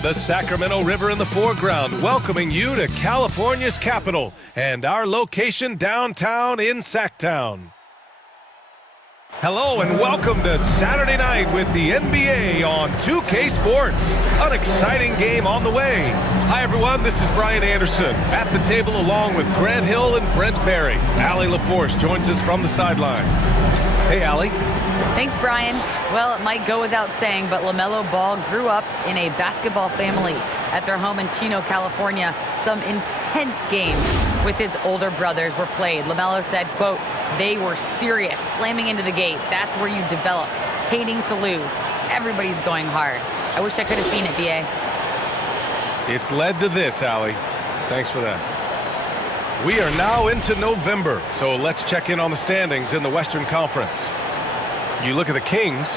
The Sacramento River in the foreground, welcoming you to California's capital and our location downtown in Sacktown. Hello and welcome to Saturday night with the NBA on 2K Sports. An exciting game on the way. Hi everyone, this is Brian Anderson at the table along with Grant Hill and Brent Berry. Allie LaForce joins us from the sidelines. Hey Allie. Thanks, Brian. Well, it might go without saying, but LaMelo Ball grew up in a basketball family at their home in Chino, California. Some intense games with his older brothers were played. LaMelo said, quote, "They were serious, slamming into the gate. That's where you develop, hating to lose. Everybody's going hard." I wish I could have seen it, B.A. It's led to this, Allie. Thanks for that. We are now into November, so let's check in on the standings in the Western Conference. You look at the Kings,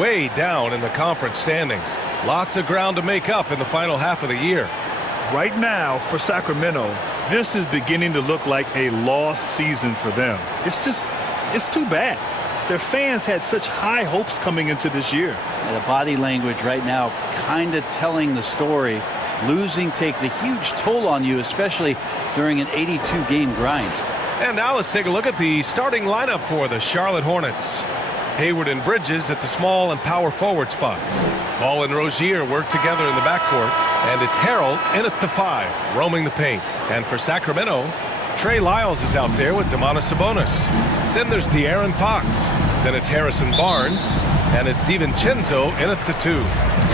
way down in the conference standings. Lots of ground to make up in the final half of the year. Right now, for Sacramento, this is beginning to look like a lost season for them. It's too bad. Their fans had such high hopes coming into this year. The body language right now kind of telling the story. Losing takes a huge toll on you, especially during an 82-game grind. And now let's take a look at the starting lineup for the Charlotte Hornets. Hayward and Bridges at the small and power forward spots. Ball and Rozier work together in the backcourt, and it's Harrell in at the 5, roaming the paint. And for Sacramento, Trey Lyles is out there with Domantas Sabonis. Then there's De'Aaron Fox. Then it's Harrison Barnes, and it's DiVincenzo in at the 2.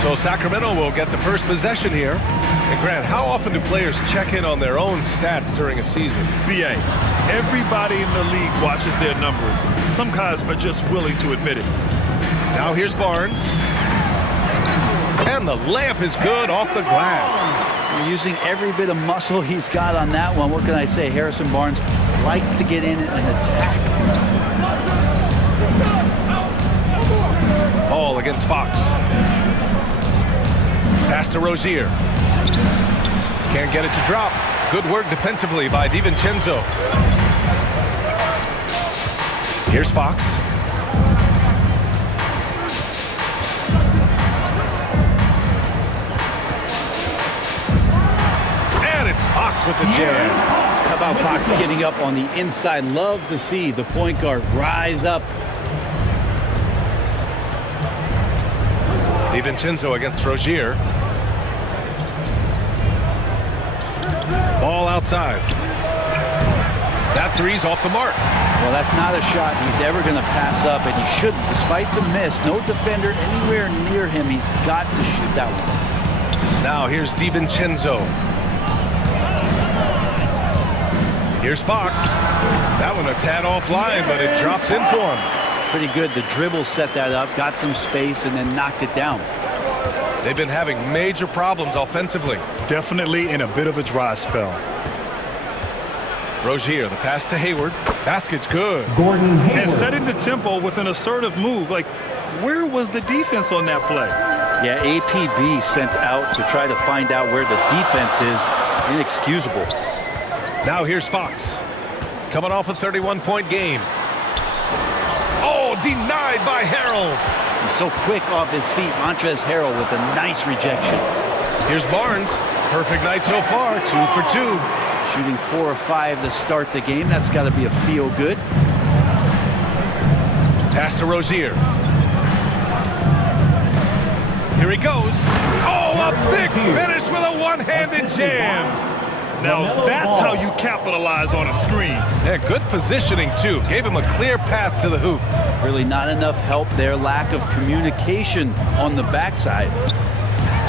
So Sacramento will get the first possession here. And Grant, how often do players check in on their own stats during a season? B.A., everybody in the league watches their numbers. Some guys are just willing to admit it. Now here's Barnes. And the layup is good off the glass. You're using every bit of muscle he's got on that one. What can I say? Harrison Barnes likes to get in and attack. Ball against Fox. Pass to Rozier. Can't get it to drop. Good work defensively by DiVincenzo. Here's Fox. And it's Fox with the jam. How about Fox getting up on the inside? Love to see the point guard rise up. DiVincenzo against Rozier. Ball outside. That three's off the mark. Well, that's not a shot he's ever going to pass up, and he shouldn't. Despite the miss, no defender anywhere near him. He's got to shoot that one. Now here's DiVincenzo. Here's Fox. That one a tad offline, but it drops in for him. Pretty good. The dribble set that up, got some space, and then knocked it down. They've been having major problems offensively. Definitely in a bit of a dry spell. Rozier, the pass to Hayward. Basket's good. Gordon Hayward. And setting the tempo with an assertive move. Like, where was the defense on that play? Yeah, APB sent out to try to find out where the defense is. Inexcusable. Now here's Fox. Coming off a 31-point game. Oh, denied by Harrell. He's so quick off his feet. Montrezl Harrell with a nice rejection. Here's Barnes. Perfect night so far. 2 for 2. Shooting 4 or 5 to start the game. That's got to be a feel good. Pass to Rozier. Here he goes. Oh, a big finish with a one-handed jam. Now that's how you capitalize on a screen. Yeah, good positioning, too. Gave him a clear path to the hoop. Really not enough help there. Lack of communication on the backside.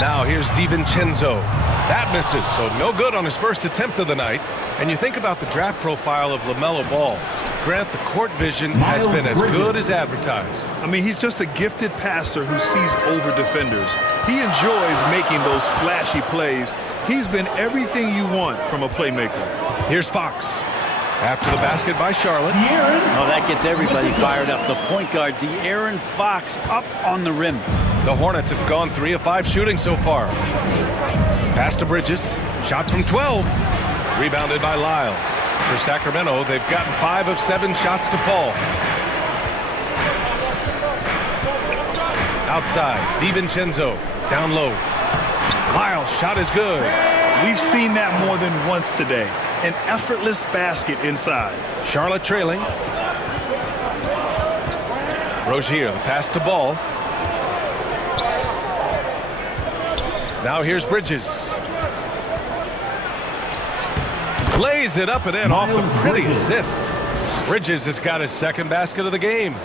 Now here's DiVincenzo. That misses, so no good on his first attempt of the night. And you think about the draft profile of LaMelo Ball. Grant, the court vision has been as good as advertised. I mean, he's just a gifted passer who sees over defenders. He enjoys making those flashy plays. He's been everything you want from a playmaker. Here's Fox. After the basket by Charlotte. Oh, that gets everybody fired up. The point guard, De'Aaron Fox, up on the rim. The Hornets have gone 3 of 5 shooting so far. Pass to Bridges. Shot from 12. Rebounded by Lyles. For Sacramento, they've gotten 5 of 7 shots to fall. Outside, DiVincenzo down low. Lyle's shot is good. We've seen that more than once today. An effortless basket inside. Charlotte trailing. Rozier, the pass to Ball. Now here's Bridges. Lays it up and in off the pretty assist. Bridges has got his second basket of the game.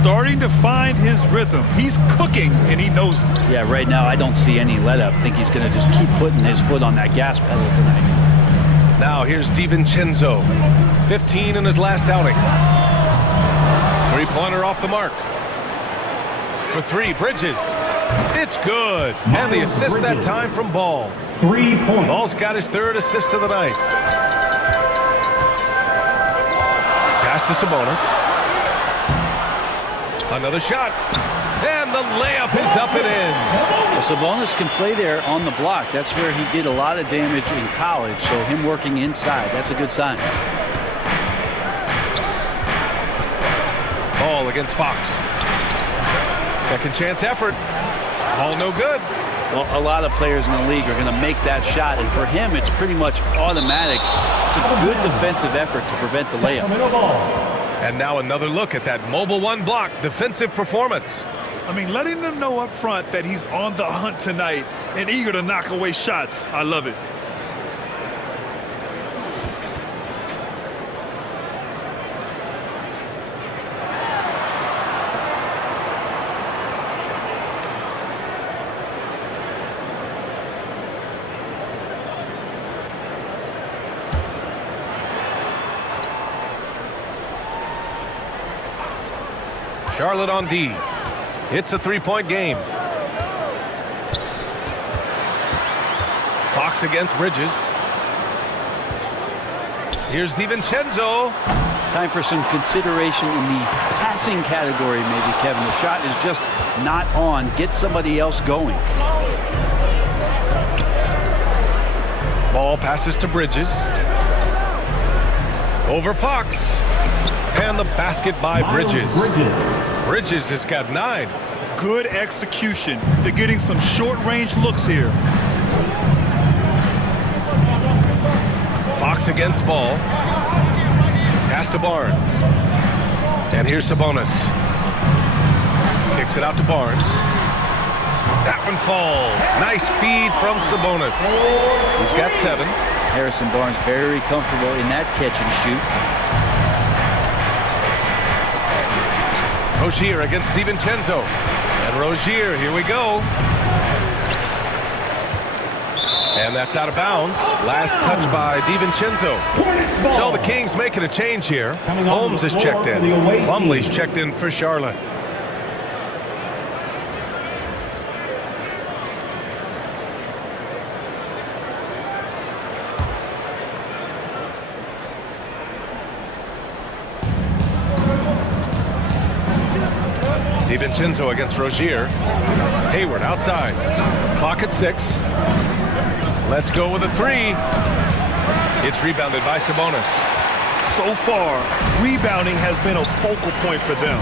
Starting to find his rhythm. He's cooking, and he knows it. Yeah, right now I don't see any let-up. I think he's going to just keep putting his foot on that gas pedal tonight. Now here's DiVincenzo. 15 in his last outing. Three-pointer off the mark. For three, Bridges. It's good. And the assist that time from Ball. 3 points. Ball's got his third assist of the night. Pass to Sabonis. Another shot. And the layup is up and in. Well, Sabonis can play there on the block. That's where he did a lot of damage in college. So him working inside, that's a good sign. Ball against Fox. Second chance effort. Ball no good. Well, a lot of players in the league are going to make that shot, and for him, it's pretty much automatic. It's a good defensive effort to prevent the layup. And now another look at that mobile one block defensive performance. I mean, letting them know up front that he's on the hunt tonight and eager to knock away shots. I love it. Charlotte on D. It's a three-point game. Fox against Bridges. Here's DiVincenzo. Time for some consideration in the passing category, maybe, Kevin. The shot is just not on. Get somebody else going. Ball passes to Bridges. Over Fox. And the basket by Bridges. Bridges has got 9. Good execution. They're getting some short-range looks here. Fox against Ball. Pass to Barnes. And here's Sabonis. Kicks it out to Barnes. That one falls. Nice feed from Sabonis. He's got 7. Harrison Barnes very comfortable in that catch and shoot. Rozier against DiVincenzo. And Rozier, here we go. And that's out of bounds. Last touch by DiVincenzo. So the Kings making a change here. Holmes has checked in. Plumlee's checked in for Charlotte. DiVincenzo against Rozier. Hayward outside. Clock at 6. Let's go with a 3. It's rebounded by Sabonis. So far, rebounding has been a focal point for them.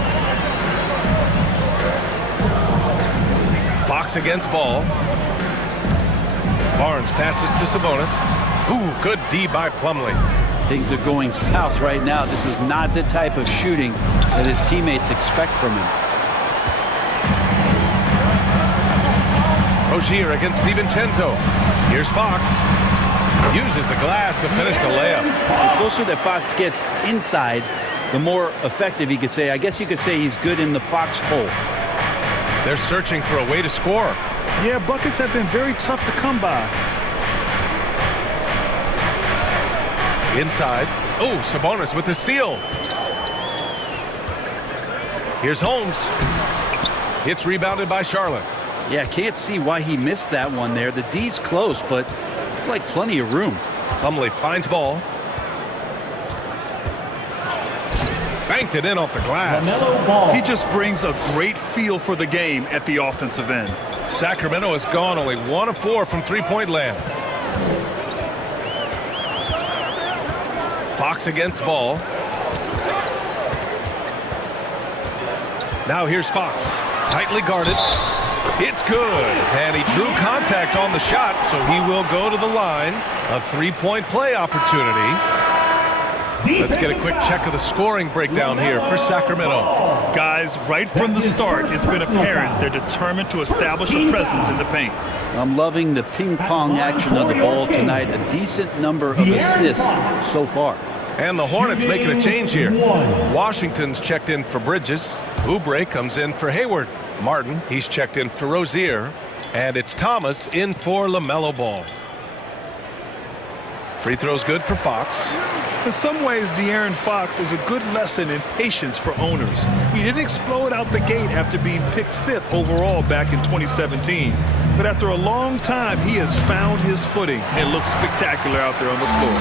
Fox against Ball. Barnes passes to Sabonis. Ooh, good D by Plumlee. Things are going south right now. This is not the type of shooting that his teammates expect from him. Rozier against DiVincenzo. Here's Fox. Uses the glass to finish the layup. The closer that Fox gets inside, the more effective he could say. I guess you could say he's good in the Fox hole. They're searching for a way to score. Yeah, buckets have been very tough to come by. Inside. Oh, Sabonis with the steal. Here's Holmes. It's rebounded by Charlotte. Yeah, can't see why he missed that one there. The D's close, but looked like plenty of room. Plumlee finds Ball. Banked it in off the glass. He just brings a great feel for the game at the offensive end. Sacramento has gone only 1 of 4 from three-point land. Fox against Ball. Now here's Fox. Tightly guarded. It's good. And he drew contact on the shot, so he will go to the line. A three-point play opportunity. Let's get a quick check of the scoring breakdown here for Sacramento. Guys, right from the start, it's been apparent they're determined to establish a presence in the paint. I'm loving the ping-pong action of the ball tonight. A decent number of assists so far. And the Hornets making a change here. Washington's checked in for Bridges. Oubre comes in for Hayward. Martin, he's checked in for Rozier. And it's Thomas in for LaMelo Ball. Free throw's good for Fox. In some ways, De'Aaron Fox is a good lesson in patience for owners. He didn't explode out the gate after being picked 5th overall back in 2017. But after a long time, he has found his footing and looks spectacular out there on the floor.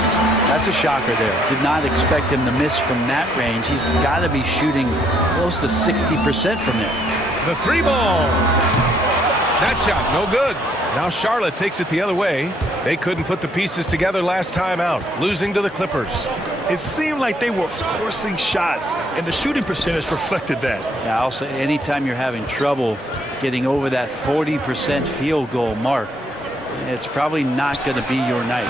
That's a shocker there. Did not expect him to miss from that range. He's got to be shooting close to 60% from there. The three ball. That shot, no good. Now Charlotte takes it the other way. They couldn't put the pieces together last time out, losing to the Clippers. It seemed like they were forcing shots, and the shooting percentage reflected that. Yeah, I'll say anytime you're having trouble getting over that 40% field goal mark, it's probably not going to be your night.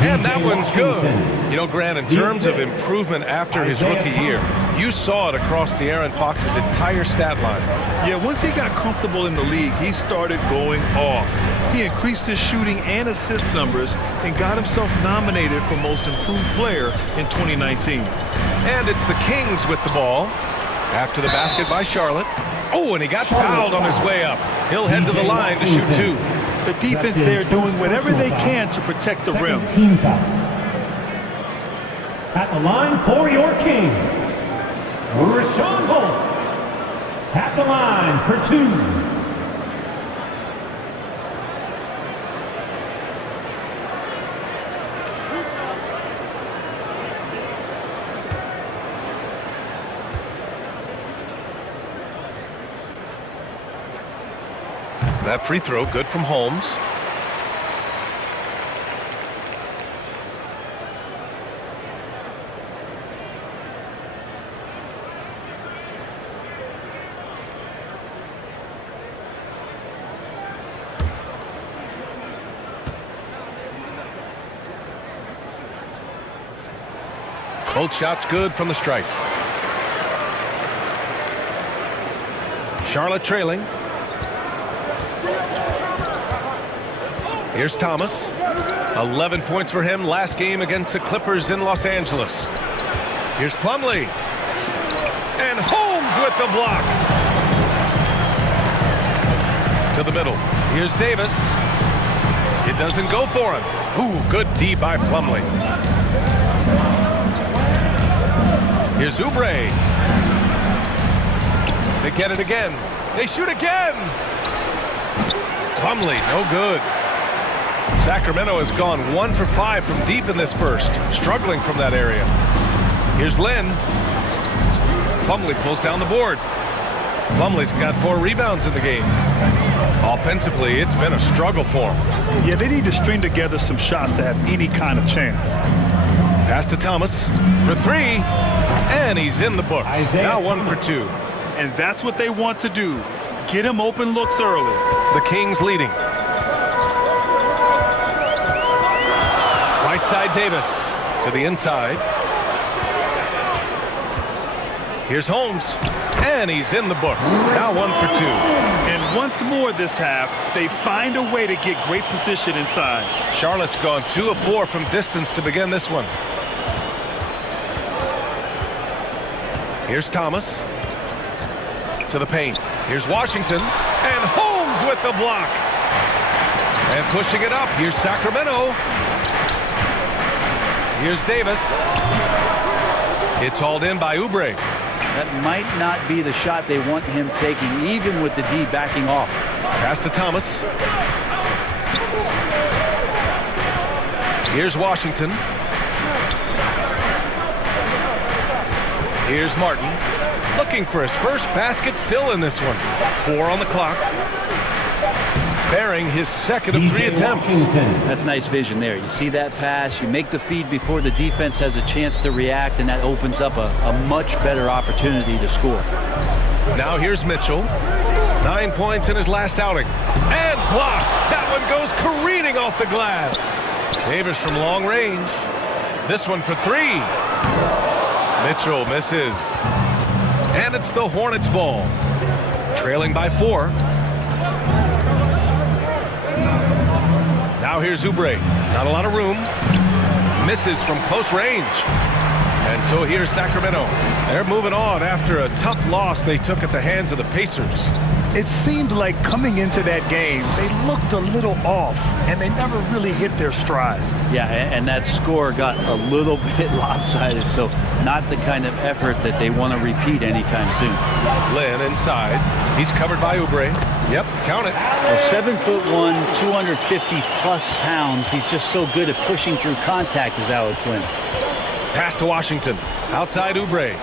And that one's good. You know, Grant, in terms of improvement after his rookie year, you saw it across De'Aaron Fox's entire stat line. Yeah, once he got comfortable in the league, he started going off. He increased his shooting and assist numbers and got himself nominated for Most Improved Player in 2019. And it's the Kings with the ball after the basket by Charlotte. Oh, and he got fouled on his way up. He'll head to the line to shoot 2. The defense there doing whatever they can to protect the rim. Team foul. At the line for your Kings, Rashawn Holmes. At the line for 2. That free throw good from Holmes. Both shots good from the stripe. Charlotte trailing. Here's Thomas. 11 points for him last game against the Clippers in Los Angeles. Here's Plumlee. And Holmes with the block. To the middle. Here's Davis. It doesn't go for him. Ooh, good D by Plumlee. Here's Oubre. They get it again. They shoot again. Plumlee, no good. Sacramento has gone 1 for 5 from deep in this first, struggling from that area. Here's Lynn. Plumlee pulls down the board. Plumlee's got 4 rebounds in the game. Offensively, it's been a struggle for him. Yeah, they need to string together some shots to have any kind of chance. Pass to Thomas for 3, and he's in the books. Now 1 for 2. And that's what they want to do. Get him open looks early. The Kings leading. Right side Davis to the inside. Here's Holmes, and he's in the books. Now 1 for 2. And once more this half, they find a way to get great position inside. Charlotte's gone 2 of 4 from distance to begin this one. Here's Thomas to the paint. Here's Washington, and Holmes with the block. And pushing it up, here's Sacramento. Here's Davis. It's hauled in by Oubre. That might not be the shot they want him taking, even with the D backing off. Pass to Thomas. Here's Washington. Here's Martin. Looking for his first basket still in this one. 4 on the clock. Bearing his second of 3 attempts. That's nice vision there. You see that pass, you make the feed before the defense has a chance to react, and that opens up a much better opportunity to score. Now here's Mitchell. 9 points in his last outing. And blocked. That one goes careening off the glass. Davis from long range. This one for three. Mitchell misses. And it's the Hornets ball. Trailing by 4. Now here's Oubre. Not a lot of room. Misses from close range. And so here's Sacramento. They're moving on after a tough loss they took at the hands of the Pacers. It seemed like coming into that game, they looked a little off, and they never really hit their stride. Yeah, and that score got a little bit lopsided, so not the kind of effort that they want to repeat anytime soon. Lynn inside. He's covered by Oubre. Yep, count it. Well, 7'1", 250-plus pounds. He's just so good at pushing through contact as Alex Lynn. Pass to Washington. Outside Oubre.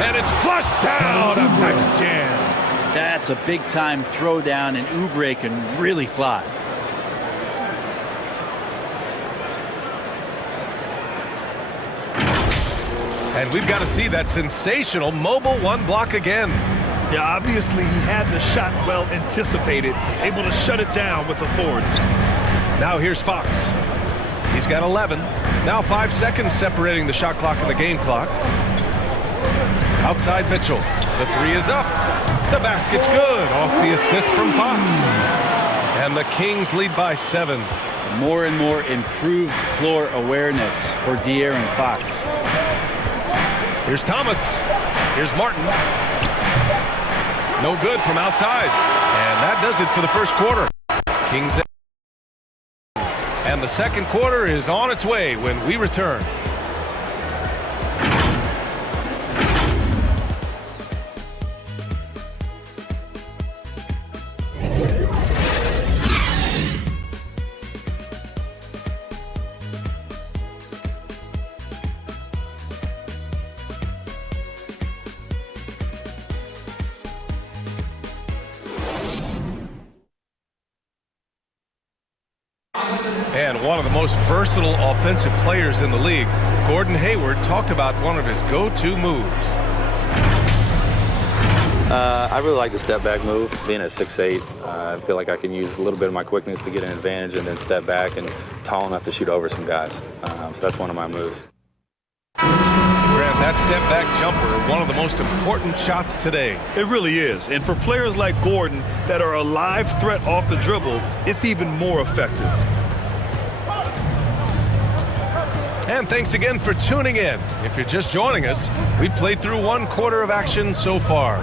And it's flushed down. A nice jam. That's a big-time throwdown, and Oubre can really fly. And we've got to see that sensational mobile one block again. Yeah, obviously he had the shot well anticipated, able to shut it down with authority. Now here's Fox. He's got 11. Now 5 seconds separating the shot clock and the game clock. Outside Mitchell. The three is up. The basket's good. Off the assist from Fox. And the Kings lead by 7. More and more improved floor awareness for De'Aaron Fox. Here's Thomas. Here's Martin. No good from outside. And that does it for the first quarter. Kings. And the second quarter is on its way when we return. And one of the most versatile offensive players in the league, Gordon Hayward, talked about one of his go-to moves. I really like the step back move. Being at 6'8", I feel like I can use a little bit of my quickness to get an advantage and then step back and tall enough to shoot over some guys. So that's one of my moves. Grant, that step back jumper, one of the most important shots today. It really is. And for players like Gordon that are a live threat off the dribble, it's even more effective. And thanks again for tuning in. If you're just joining us, we played through 1 quarter of action so far.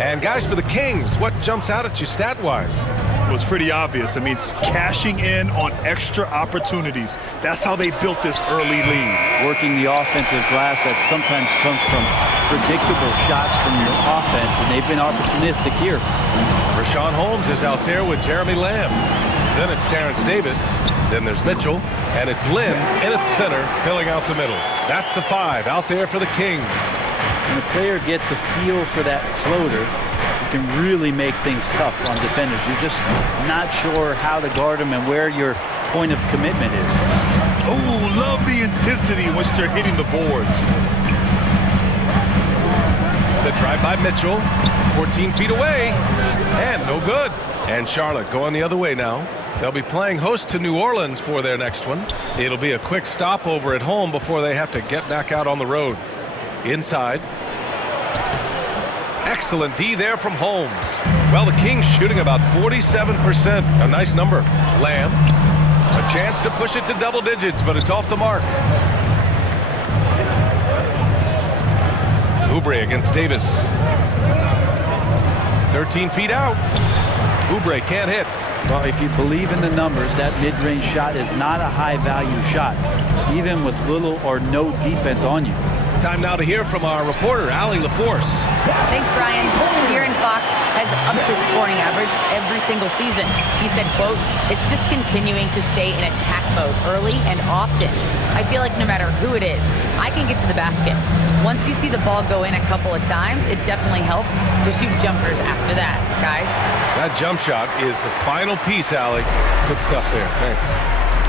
And guys, for the Kings, what jumps out at you stat-wise? It was pretty obvious. I mean, cashing in on extra opportunities. That's how they built this early lead. Working the offensive glass that sometimes comes from predictable shots from your offense, and they've been opportunistic here. Richaun Holmes is out there with Jeremy Lamb. Then it's Terrence Davis. Then there's Mitchell. And it's Lynn in at center, filling out the middle. That's the 5 out there for the Kings. When the player gets a feel for that floater, it can really make things tough on defenders. You're just not sure how to guard them and where your point of commitment is. Oh, love the intensity in which they're hitting the boards. The drive by Mitchell, 14 feet away, and no good. And Charlotte going the other way now. They'll be playing host to New Orleans for their next one. It'll be a quick stopover at home before they have to get back out on the road. Inside. Excellent D there from Holmes. Well, the Kings shooting about 47%. A nice number. Lamb. A chance to push it to double digits, but it's off the mark. Oubre against Davis. 13 feet out. Oubre can't hit. Well, if you believe in the numbers, that mid-range shot is not a high-value shot, even with little or no defense on you. Time now to hear from our reporter, Allie LaForce. Thanks, Brian. De'Aaron Fox has upped his scoring average every single season. He said, quote, "It's just continuing to stay in attack mode early and often. I feel like no matter who it is, I can get to the basket. Once you see the ball go in a couple of times, it definitely helps to shoot jumpers after that, guys." That jump shot is the final piece, Allie. Good stuff there. Thanks.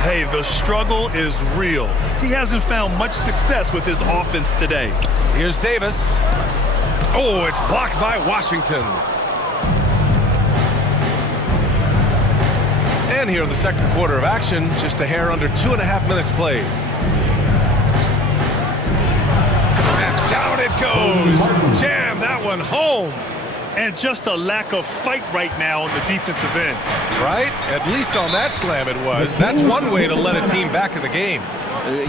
Hey, the struggle is real. He hasn't found much success with his offense today. Here's Davis. Oh, it's blocked by Washington. And here in the second quarter of action, just a hair under 2.5 minutes played. And down it goes. Jam that one home. And just a lack of fight right now on the defensive end. Right? At least on that slam it was. That's one way to let a team back in the game.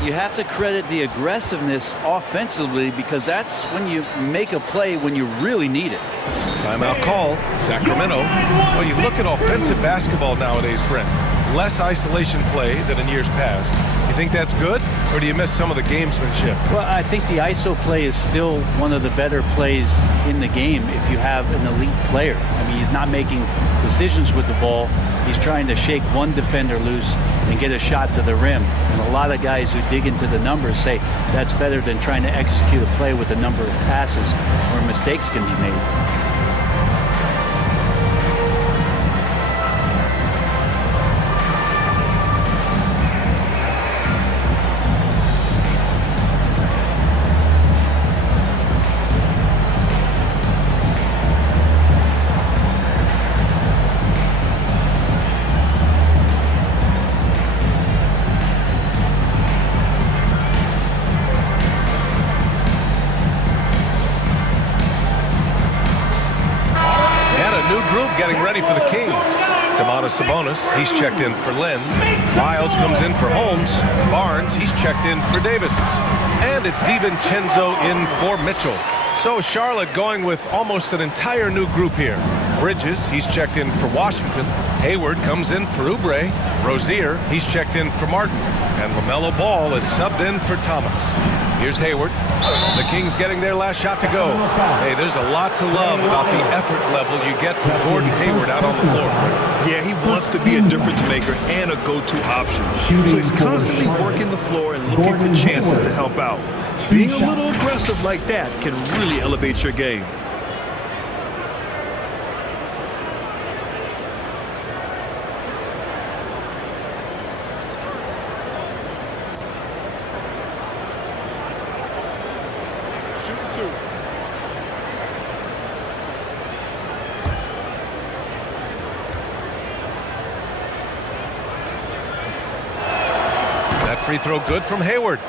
You have to credit the aggressiveness offensively, because that's when you make a play when you really need it. Timeout call, Sacramento. Well, you look at offensive basketball nowadays, Brent. Less isolation play than in years past. You think that's good, or do you miss some of the gamesmanship? Well, I think the ISO play is still one of the better plays in the game if you have an elite player. I mean, he's not making decisions with the ball. He's trying to shake one defender loose and get a shot to the rim. And a lot of guys who dig into the numbers say that's better than trying to execute a play with a number of passes where mistakes can be made. Getting ready for the Kings. Sabonis, he's checked in for Lynn. Miles comes in for Holmes. Barnes, he's checked in for Davis. And it's DiVincenzo in for Mitchell. So Charlotte going with almost an entire new group here. Bridges, he's checked in for Washington. Hayward comes in for Oubre. Rozier, he's checked in for Martin. And LaMelo Ball is subbed in for Thomas. Here's Hayward. The Kings getting their last shot to go. Hey, there's a lot to love about the effort level you get from Gordon Hayward out on the floor. Yeah, he wants to be a difference maker and a go-to option. So he's constantly working the floor and looking for chances to help out. Being a little aggressive like that can really elevate your game. Free throw good from Hayward.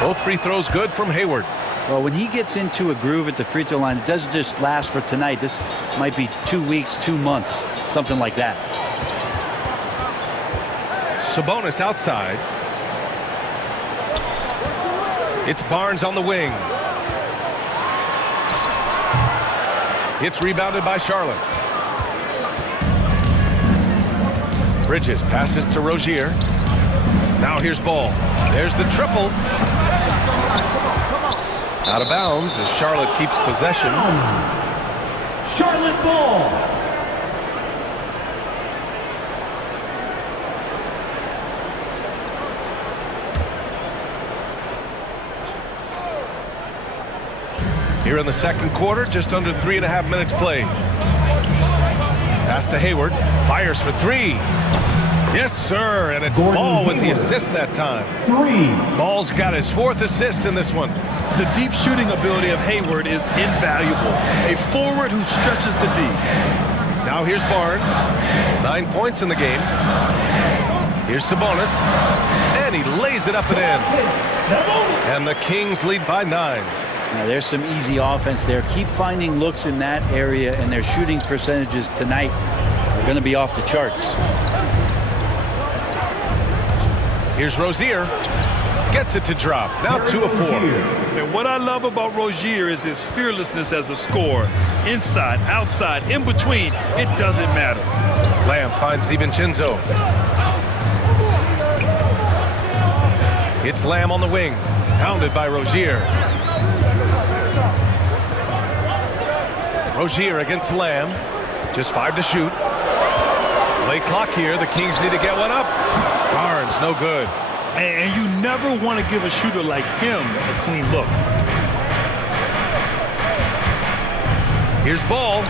Both free throws good from Hayward. Well, when he gets into a groove at the free throw line, it doesn't just last for tonight. This might be 2 weeks, 2 months, something like that. Sabonis outside. It's Barnes on the wing. It's rebounded by Charlotte. Bridges passes to Rozier. Now here's Ball. There's the triple. Out of bounds as Charlotte keeps possession. Charlotte Ball. Here in the second quarter, just under 3.5 minutes played. Pass to Hayward. Fires for three. Yes, sir. And it's Ball with the assist that time. Ball's got his 4th assist in this one. The deep shooting ability of Hayward is invaluable. A forward who stretches the D. Now here's Barnes. 9 points in the game. Here's Sabonis. And he lays it up and in. And the Kings lead by 9. Now, there's some easy offense there. Keep finding looks in that area, and their shooting percentages tonight are going to be off the charts. Here's Rozier. Gets it to drop. Now 2 of 4. And what I love about Rozier is his fearlessness as a scorer. Inside, outside, in between, it doesn't matter. Lamb finds DiVincenzo. It's Lamb on the wing. Pounded by Rozier. Rozier against Lamb. Just 5 to shoot. Late clock here. The Kings need to get one up. Barnes, no good. And you never want to give a shooter like him a clean look. Here's Ball.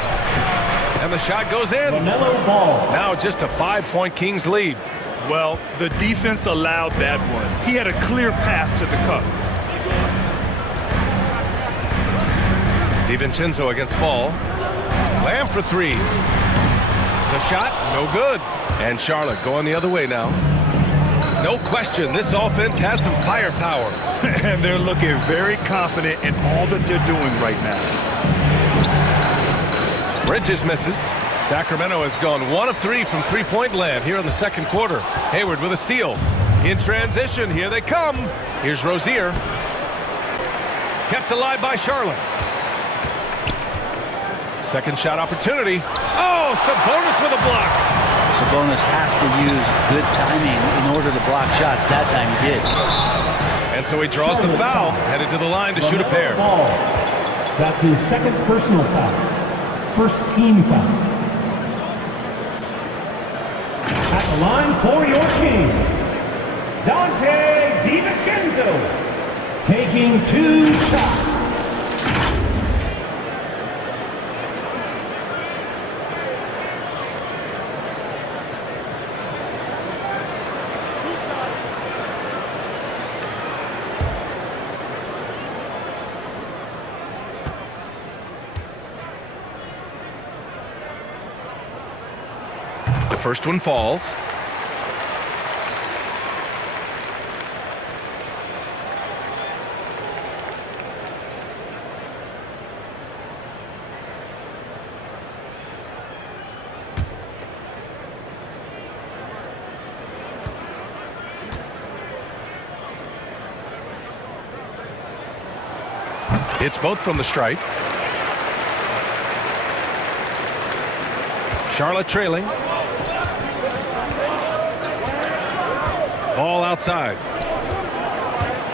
And the shot goes in. LaMelo Ball. Now just a 5-point Kings lead. Well, the defense allowed that one. He had a clear path to the cup. DiVincenzo against Ball. Lamb for three. The shot, no good. And Charlotte going the other way now. No question, this offense has some firepower. And they're looking very confident in all that they're doing right now. Bridges misses. Sacramento has gone 1 of 3 from three-point land here in the second quarter. Hayward with a steal. In transition, here they come. Here's Rozier. Kept alive by Charlotte. Second shot opportunity. Oh, Sabonis with a block. Sabonis has to use good timing in order to block shots. That time he did. And so he draws the foul, headed to the line to shoot a pair. Ball. That's his second personal foul. First team foul. At the line for your Kings, Dante DiVincenzo, taking 2 shots. The first one falls. It's both from the stripe. Charlotte trailing. Ball outside.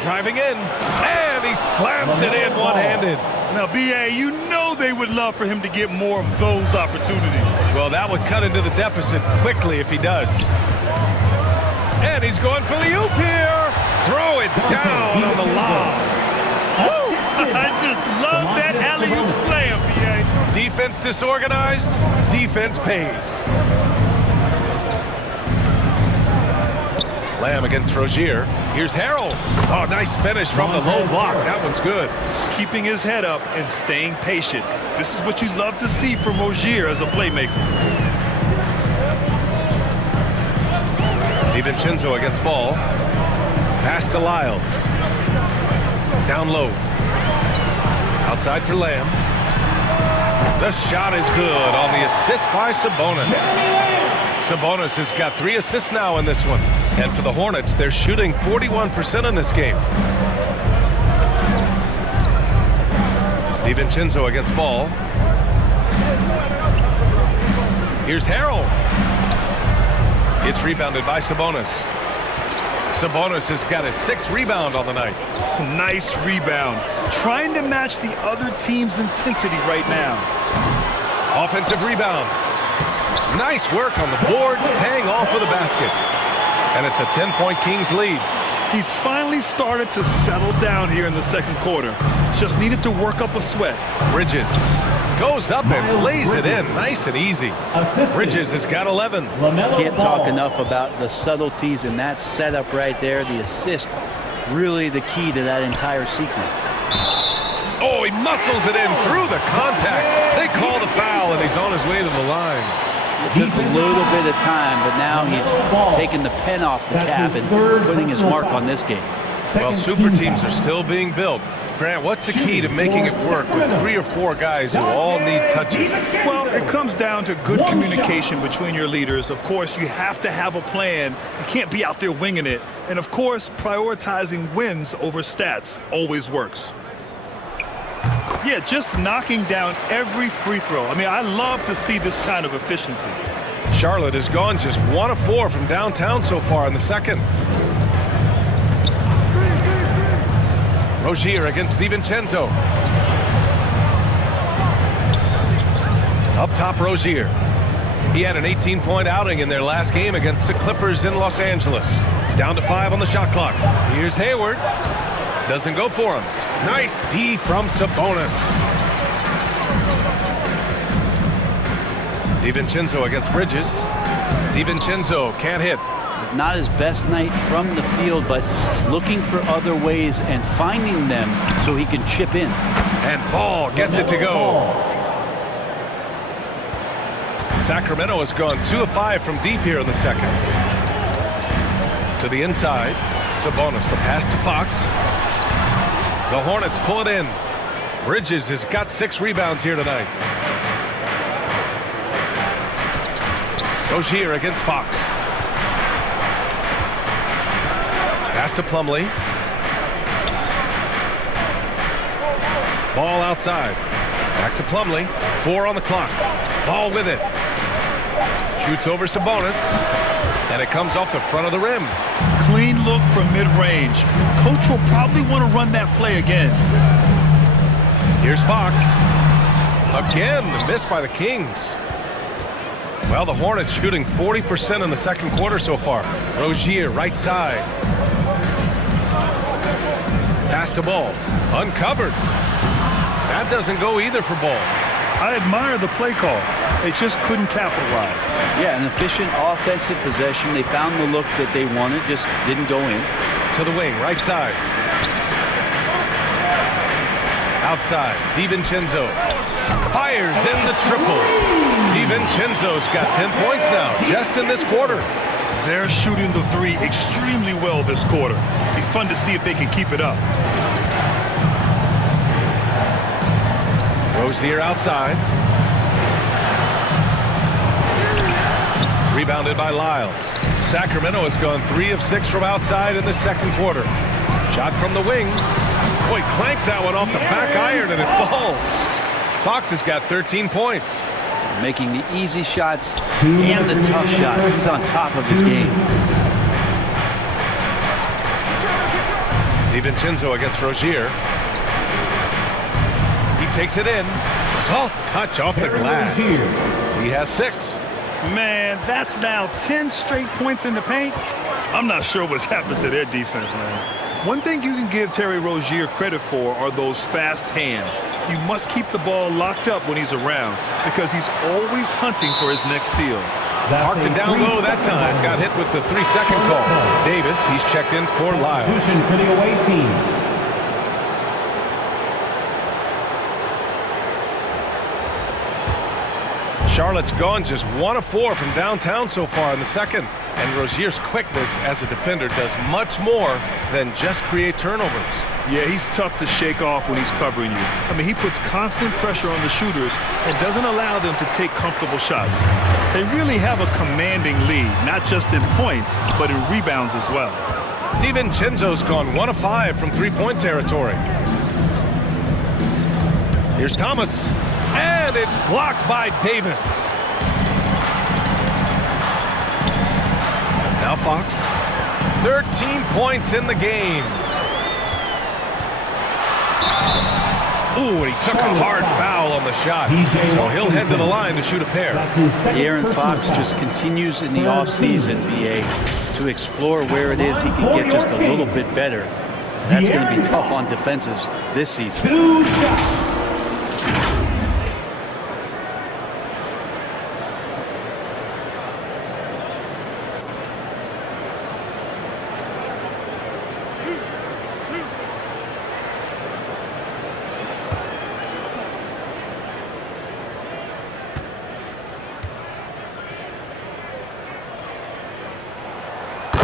Driving in. And he slams it in one-handed. Now, B.A., you know they would love for him to get more of those opportunities. Well, that would cut into the deficit quickly if he does. And he's going for the oop here. Throw it down on the lob. I just love that alley-oop slam, B.A. Defense disorganized. Defense pays. Lamb against Rozier. Here's Harrell. Oh, nice finish from the low block. That one's good. Keeping his head up and staying patient. This is what you love to see from Rozier as a playmaker. DiVincenzo against Ball. Pass to Lyles. Down low. Outside for Lamb. The shot is good on the assist by Sabonis. Sabonis has got 3 assists now in this one. And for the Hornets, they're shooting 41% in this game. DiVincenzo against Ball. Here's Harrell. It's rebounded by Sabonis. Sabonis has got his 6th rebound on the night. Nice rebound. Trying to match the other team's intensity right now. Offensive rebound. Nice work on the boards, paying off with a basket. And it's a 10-point Kings lead. He's finally started to settle down here in the second quarter. Just needed to work up a sweat. Bridges goes up and lays it in nice and easy. Bridges has got 11. Can't talk enough about the subtleties in that setup right there. The assist, really the key to that entire sequence. Oh, he muscles it in through the contact. They call the foul, and he's on his way to the line. It took a little bit of time, but now he's taking the pen off the cap and putting his mark on this game. Well, super teams are still being built. Grant, what's the key to making it work with 3 or 4 guys who all need touches? Well, it comes down to good communication between your leaders. Of course, you have to have a plan. You can't be out there winging it. And of course, prioritizing wins over stats always works. Yeah, just knocking down every free throw. I mean, I love to see this kind of efficiency. Charlotte has gone just 1 of 4 from downtown so far in the second. Rozier against DiVincenzo. Up top, Rozier. He had an 18-point outing in their last game against the Clippers in Los Angeles. Down to 5 on the shot clock. Here's Hayward. Doesn't go for him. Nice D from Sabonis. DiVincenzo against Bridges. DiVincenzo can't hit. It's not his best night from the field, but looking for other ways and finding them so he can chip in. And Ball gets it to go. Sacramento has gone 2 of 5 from deep here in the second. To the inside. Sabonis, the pass to Fox. The Hornets pull it in. Bridges has got 6 rebounds here tonight. Rozier against Fox. Pass to Plumlee. Ball outside. Back to Plumlee. 4 on the clock. Ball with it. Shoots over Sabonis. And it comes off the front of the rim. Clean look from mid-range. Coach will probably want to run that play again. Here's Fox. Again, the miss by the Kings. Well, the Hornets shooting 40% in the second quarter so far. Rozier, right side. Pass to Ball. Uncovered. That doesn't go either for Ball. I admire the play call. They just couldn't capitalize. Yeah, an efficient offensive possession. They found the look that they wanted, just didn't go in. To the wing, right side. Outside, DiVincenzo fires in the triple. DiVincenzo's got 10 points now, just in this quarter. They're shooting the 3 extremely well this quarter. Be fun to see if they can keep it up. Rozier outside. Rebounded by Lyles. Sacramento has gone 3 of 6 from outside in the second quarter. Shot from the wing. Boy, clanks that one off the back iron and it falls. Fox has got 13 points. Making the easy shots and the tough shots. He's on top of his game. DiVincenzo against Rozier. He takes it in. Soft touch off the glass. He has 6. Man, that's now 10 straight points in the paint. I'm not sure what's happened to their defense, man. One thing you can give Terry Rozier credit for are those fast hands. You must keep the ball locked up when he's around because he's always hunting for his next steal. Parked it down low that time. Got hit with the 3-second call. Davis, he's checked in for Lyles. Substitution for the away team. Charlotte's gone just 1 of 4 from downtown so far in the second. And Rozier's quickness as a defender does much more than just create turnovers. Yeah, he's tough to shake off when he's covering you. I mean, he puts constant pressure on the shooters and doesn't allow them to take comfortable shots. They really have a commanding lead, not just in points, but in rebounds as well. DiVincenzo's gone 1 of 5 from 3-point territory. Here's Thomas. And it's blocked by Davis. Now Fox. 13 points in the game. Ooh, and he took a hard foul on the shot. So he'll head to the line to shoot a pair. De'Aaron Fox just continues in the offseason, BA, to explore where it is he can get just a little bit better. That's going to be tough on defenses this season. 2 shots.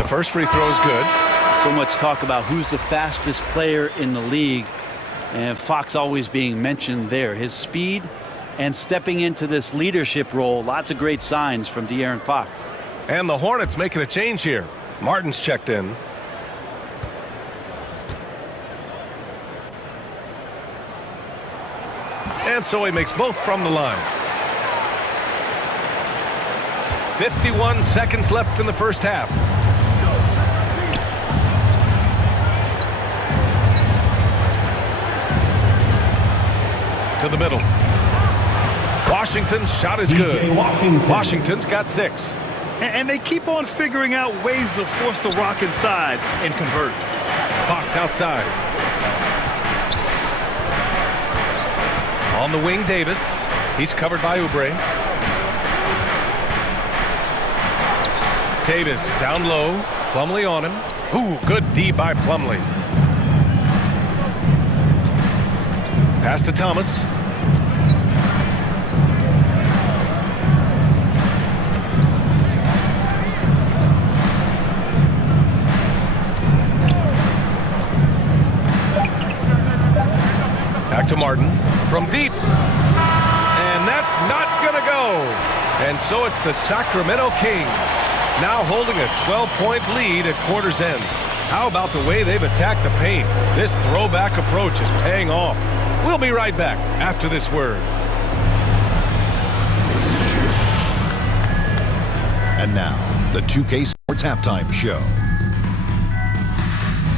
First free throw is good. So much talk about who's the fastest player in the league, and Fox always being mentioned there. His speed and stepping into this leadership role, lots of great signs from De'Aaron Fox. And the Hornets making a change here. Martin's checked in. And so he makes both from the line. 51 seconds left in the first half. To the middle. Washington's shot is good. Washington's got 6. And they keep on figuring out ways to force the rock inside and convert. Fox outside. On the wing, Davis. He's covered by Oubre. Davis down low. Plumlee on him. Ooh, good D by Plumlee. Pass to Thomas. Back to Martin from deep. And that's not going to go. And so it's the Sacramento Kings now holding a 12-point lead at quarter's end. How about the way they've attacked the paint? This throwback approach is paying off. We'll be right back after this word. And now, the 2K Sports Halftime Show.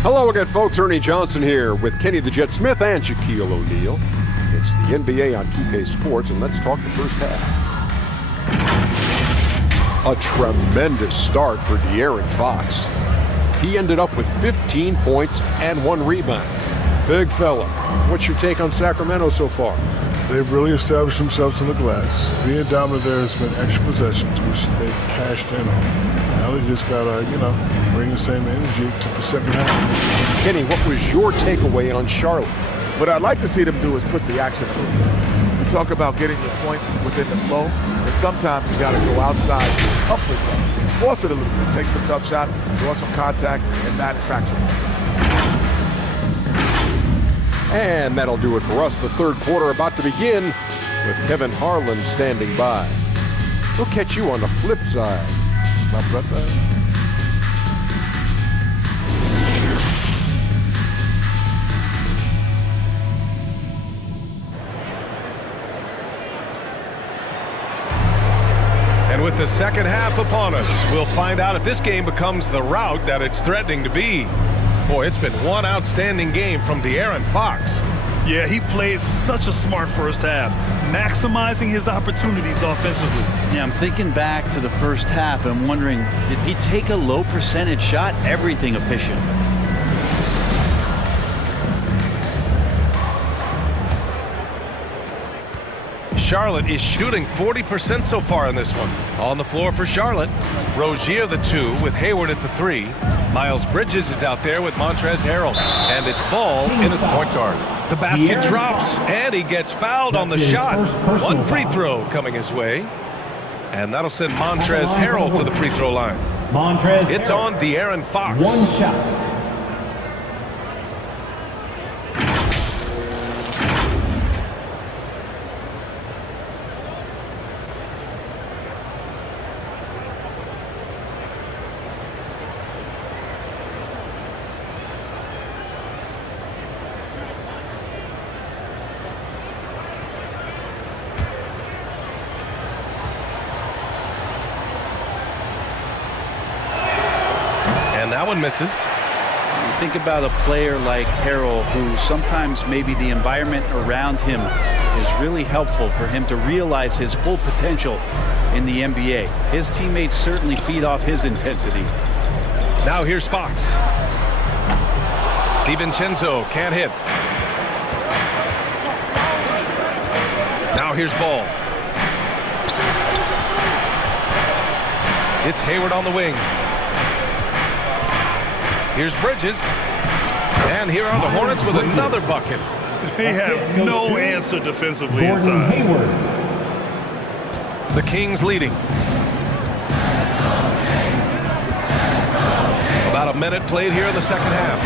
Hello again, folks. Ernie Johnson here with Kenny the Jet Smith and Shaquille O'Neal. It's the NBA on 2K Sports, and let's talk the first half. A tremendous start for De'Aaron Fox. He ended up with 15 points and 1 rebound. Big fella, what's your take on Sacramento so far? They've really established themselves in the glass. Being dominant there has been extra possessions, which they've cashed in on. Now they just gotta, bring the same energy to the second half. Kenny, what was your takeaway on Charlotte? What I'd like to see them do is push the action a little bit. We talk about getting your points within the flow, and sometimes you gotta go outside, up with them, force it a little bit, take some tough shot, draw some contact, and manufacture. And that'll do it for us. The third quarter about to begin with Kevin Harlan standing by. We'll catch you on the flip side, my brother. And with the second half upon us, we'll find out if this game becomes the rout that it's threatening to be. Boy, it's been one outstanding game from De'Aaron Fox. Yeah, he played such a smart first half, maximizing his opportunities offensively. Yeah, I'm thinking back to the first half and wondering, did he take a low percentage shot? Everything efficient. Charlotte is shooting 40% so far in this one. On the floor for Charlotte, Rozier the 2 with Hayward at the 3. Miles Bridges is out there with Montrezl Harrell. And it's Ball in at the point guard. The basket drops, and he gets fouled on the shot. One free throw coming his way. And that'll send Montrezl Harrell to the free throw line. It's on De'Aaron Fox. One shot. That one misses. You think about a player like Harrell, who sometimes maybe the environment around him is really helpful for him to realize his full potential in the NBA. His teammates certainly feed off his intensity. Now here's Fox. DiVincenzo can't hit. Now here's Ball. It's Hayward on the wing. Here's Bridges. And here are the Hornets with another bucket. They have no answer defensively inside. Hayward. The Kings leading. About a minute played here in the second half.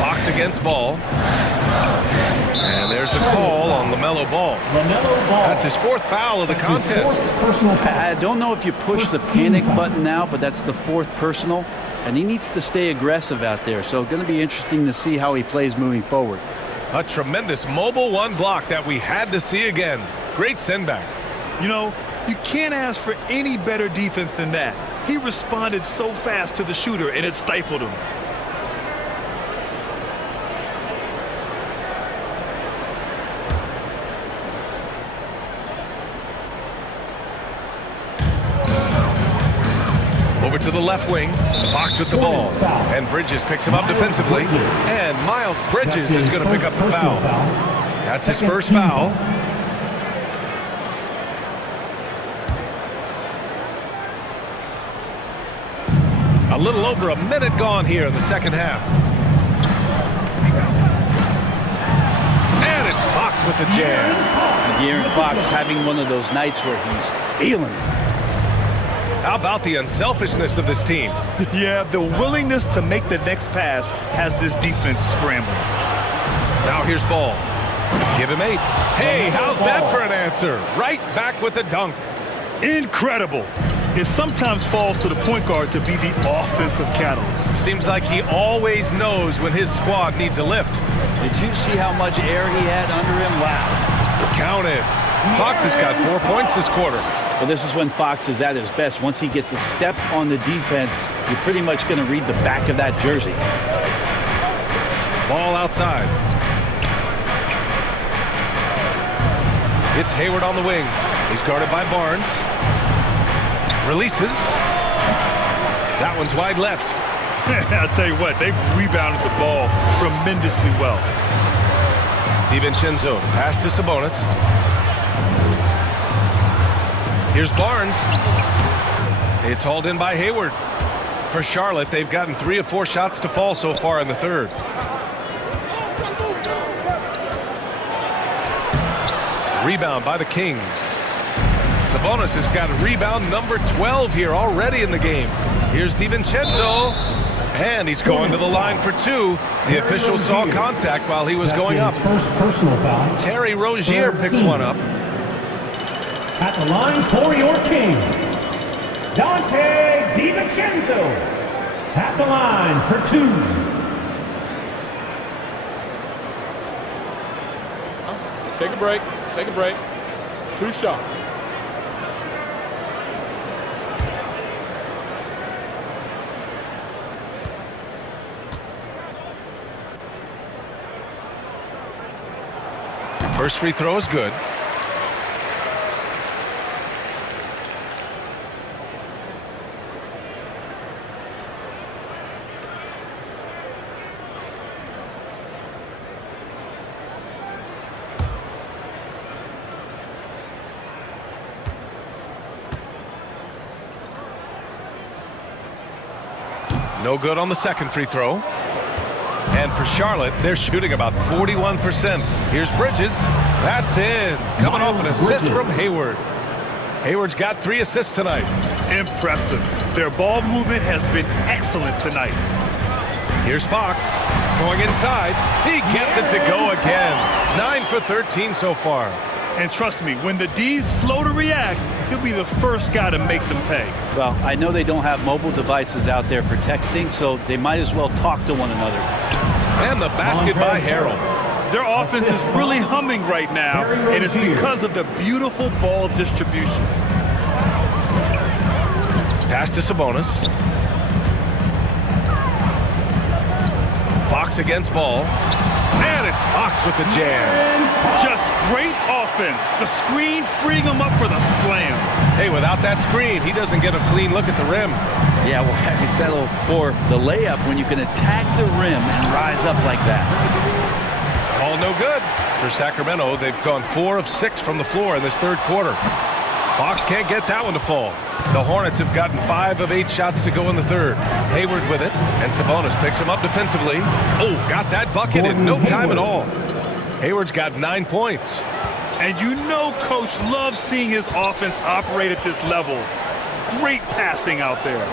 Fox against Ball. And there's the call on LaMelo Ball. That's his fourth foul of the contest. I don't know if you push the panic button now, but that's the fourth personal. And he needs to stay aggressive out there. So going to be interesting to see how he plays moving forward. A tremendous mobile one block that we had to see again. Great send back. You can't ask for any better defense than that. He responded so fast to the shooter, and it stifled him. Over to the left wing, Fox with the ball, and Bridges picks him up defensively, and Miles Bridges is going to pick up the foul. That's his first foul. A little over a minute gone here in the second half. And it's Fox with the jam. De'Aaron Fox having one of those nights where he's feeling it. How about the unselfishness of this team? Yeah, the willingness to make the next pass has this defense scrambling. Now here's Ball. Give him 8. Hey, how's that for an answer? Right back with the dunk. Incredible. It sometimes falls to the point guard to be the offensive catalyst. Seems like he always knows when his squad needs a lift. Did you see how much air he had under him? Wow. Count it. Fox has got 4 points this quarter. Well, this is when Fox is at his best. Once he gets a step on the defense, you're pretty much going to read the back of that jersey. Ball outside. It's Hayward on the wing. He's guarded by Barnes. Releases. That one's wide left. I'll tell you what, they've rebounded the ball tremendously well. DiVincenzo, pass to Sabonis. Here's Barnes. It's hauled in by Hayward. For Charlotte, they've gotten 3 of 4 shots to fall so far in the third. Rebound by the Kings. Sabonis has got rebound number 12 here already in the game. Here's DiVincenzo. And he's going to the line for 2. The official saw contact while he was going up. First personal foul. Terry Rozier picks one up. At the line for your Kings, Dante DiVincenzo. At the line for 2. Take a break. Take a break. 2 shots. First free throw is good. No good on the second free throw. And for Charlotte, they're shooting about 41%. Here's Bridges. That's in. Coming off an assist from Hayward. Hayward's got 3 assists tonight. Impressive. Their ball movement has been excellent tonight. Here's Fox going inside. He gets it to go again. 9 for 13 so far. And trust me, when the D's slow to react, he'll be the first guy to make them pay. Well, I know they don't have mobile devices out there for texting, so they might as well talk to one another. And the basket by Harrell. Their offense is really humming right now, and it's because of the beautiful ball distribution. Pass to Sabonis. Fox against Ball. And it's Fox with the jam. Just great offense. The screen freeing him up for the slam. Hey, without that screen, he doesn't get a clean look at the rim. Yeah, well, I settle for the layup when you can attack the rim and rise up like that. All no good. For Sacramento, they've gone 4 of 6 from the floor in this third quarter. Fox can't get that one to fall. The Hornets have gotten 5 of 8 shots to go in the third. Hayward with it, and Sabonis picks him up defensively. Oh, got that bucket in no time at all. Hayward's got 9 points. And you know Coach loves seeing his offense operate at this level. Great passing out there.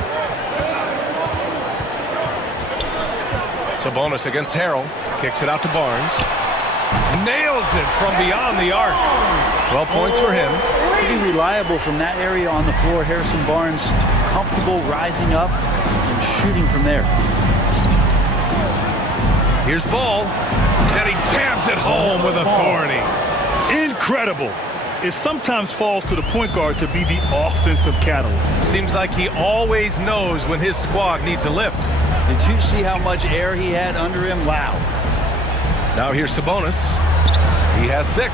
Sabonis against Harrell. Kicks it out to Barnes. Nails it from beyond the arc. 12 points for him. Pretty reliable from that area on the floor. Harrison Barnes comfortable rising up and shooting from there. Here's Ball. And he jams it home with authority. Incredible. It sometimes falls to the point guard to be the offensive catalyst. Seems like he always knows when his squad needs a lift. Did you see how much air he had under him? Wow. Now here's Sabonis. He has 6.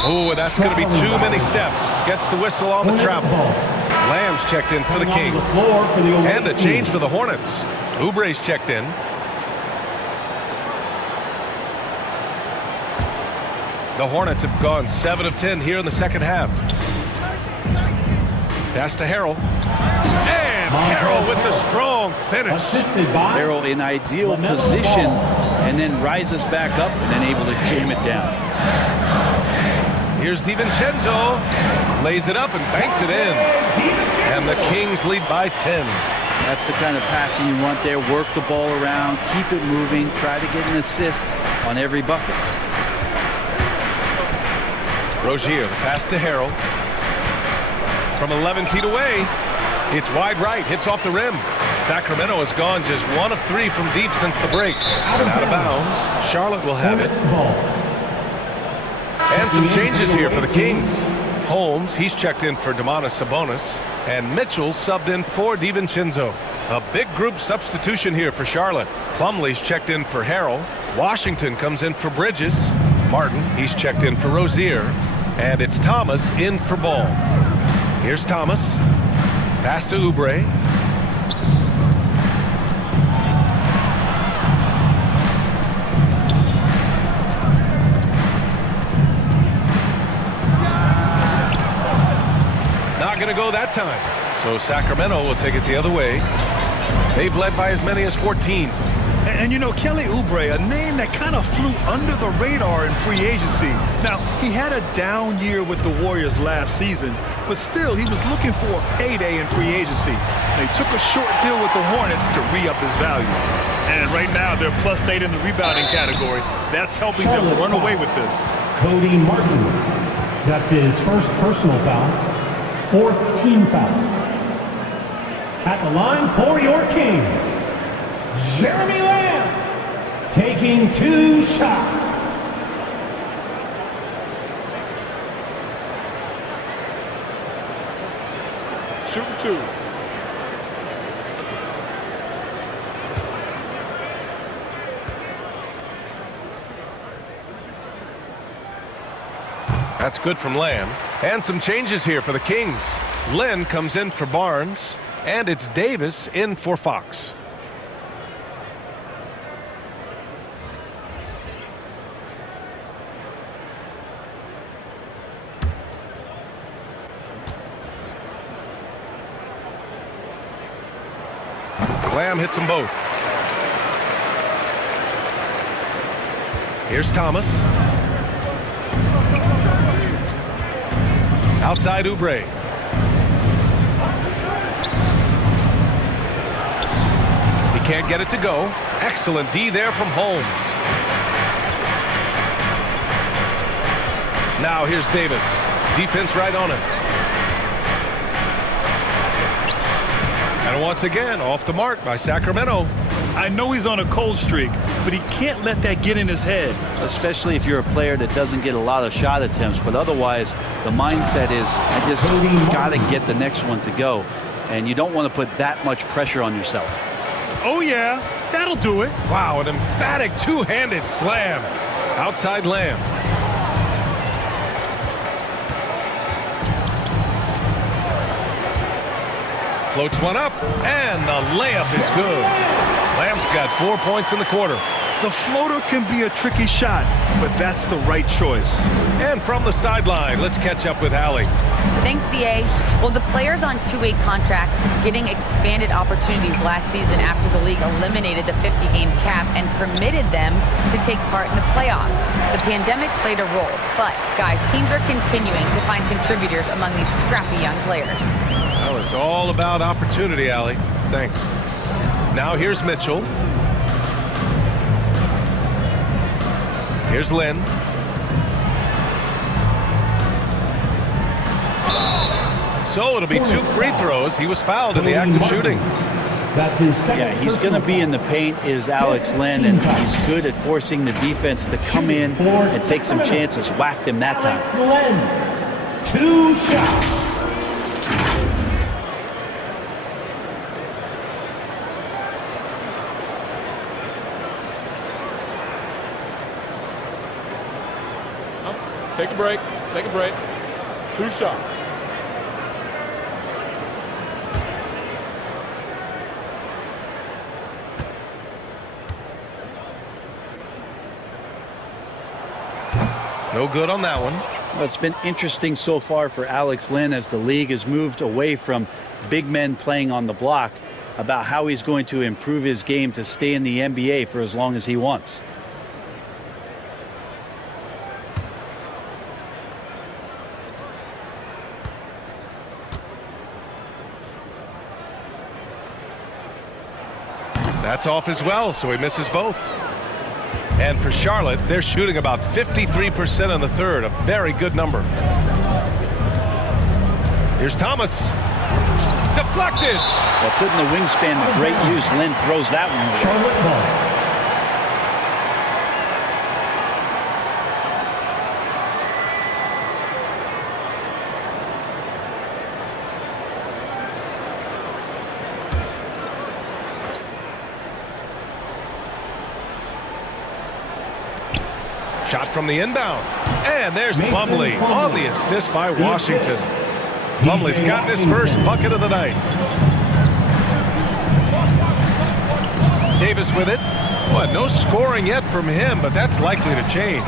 Oh, and that's going to be too many steps. Gets the whistle on the travel. Lamb's checked in for the Kings. And a change for the Hornets. Oubre's checked in. The Hornets have gone 7 of 10 here in the second half. Pass to Harrell. And And Harrell with the strong finish. Assisted by Harrell in ideal position and then rises back up and then able to jam it down. Here's DiVincenzo. Lays it up and banks it in. And the Kings lead by 10. That's the kind of passing you want there. Work the ball around, keep it moving, try to get an assist on every bucket. Rozier, the pass to Harrell. From 11 feet away, it's wide right, hits off the rim. Sacramento has gone just 1 of 3 from deep since the break. And out of bounds, Charlotte will have it. And some changes here for the Kings. Holmes, he's checked in for Domantas Sabonis. And Mitchell subbed in for DiVincenzo. A big group substitution here for Charlotte. Plumlee's checked in for Harrell. Washington comes in for Bridges. Martin, he's checked in for Rozier. And it's Thomas in for Ball. Here's Thomas. Pass to Oubre. Not going to go that time. So Sacramento will take it the other way. They've led by as many as 14. And you know, Kelly Oubre, a name that kind of flew under the radar in free agency. Now, he had a down year with the Warriors last season, but still, he was looking for a payday in free agency. They took a short deal with the Hornets to re-up his value. And right now, they're +8 in the rebounding category. That's helping them run away with this. Cody Martin. That's his first personal foul. 4th team foul. At the line for your Kings, Jeremy Lamb, taking 2 shots. Shooting 2. That's good from Lamb. And some changes here for the Kings. Lynn comes in for Barnes. And it's Davis in for Fox. Lamb hits them both. Here's Thomas. Outside Oubre. He can't get it to go. Excellent D there from Holmes. Now here's Davis. Defense right on him. And once again, off the mark by Sacramento. I know he's on a cold streak, but he can't let that get in his head. Especially if you're a player that doesn't get a lot of shot attempts, but otherwise the mindset is, I just got to get the next one to go. And you don't want to put that much pressure on yourself. Oh yeah, that'll do it. Wow, an emphatic two-handed slam. Outside Lamb. Floats one up, and the layup is good. Lamb's got 4 points in the quarter. The floater can be a tricky shot, but that's the right choice. And from the sideline, let's catch up with Allie. Thanks, BA. Well, the players on two-way contracts getting expanded opportunities last season after the league eliminated the 50-game cap and permitted them to take part in the playoffs. The pandemic played a role, but, guys, teams are continuing to find contributors among these scrappy young players. Oh, it's all about opportunity, Allie. Thanks. Now here's Mitchell. Here's Lynn. So it'll be 2 free throws. He was fouled in the act of shooting. That's his second. Yeah, he's going to be in the paint is Alex Lynn, and he's good at forcing the defense to come in and take some chances. Whacked him that time. Alex Lynn, 2 shots. Take a break. Take a break. 2 shots. No good on that one. Well, it's been interesting so far for Alex Lynn as the league has moved away from big men playing on the block about how he's going to improve his game to stay in the NBA for as long as he wants. That's off as well, so he misses both. And for Charlotte, they're shooting about 53% in the third, a very good number. Here's Thomas. Deflected! Well, putting the wingspan to great use, Lynn throws that one away. Charlotte ball. Shot from the inbound. And there's Plumlee on the assist by Washington. Plumlee's gotten his first bucket of the night. Davis with it. Well, no scoring yet from him, but that's likely to change.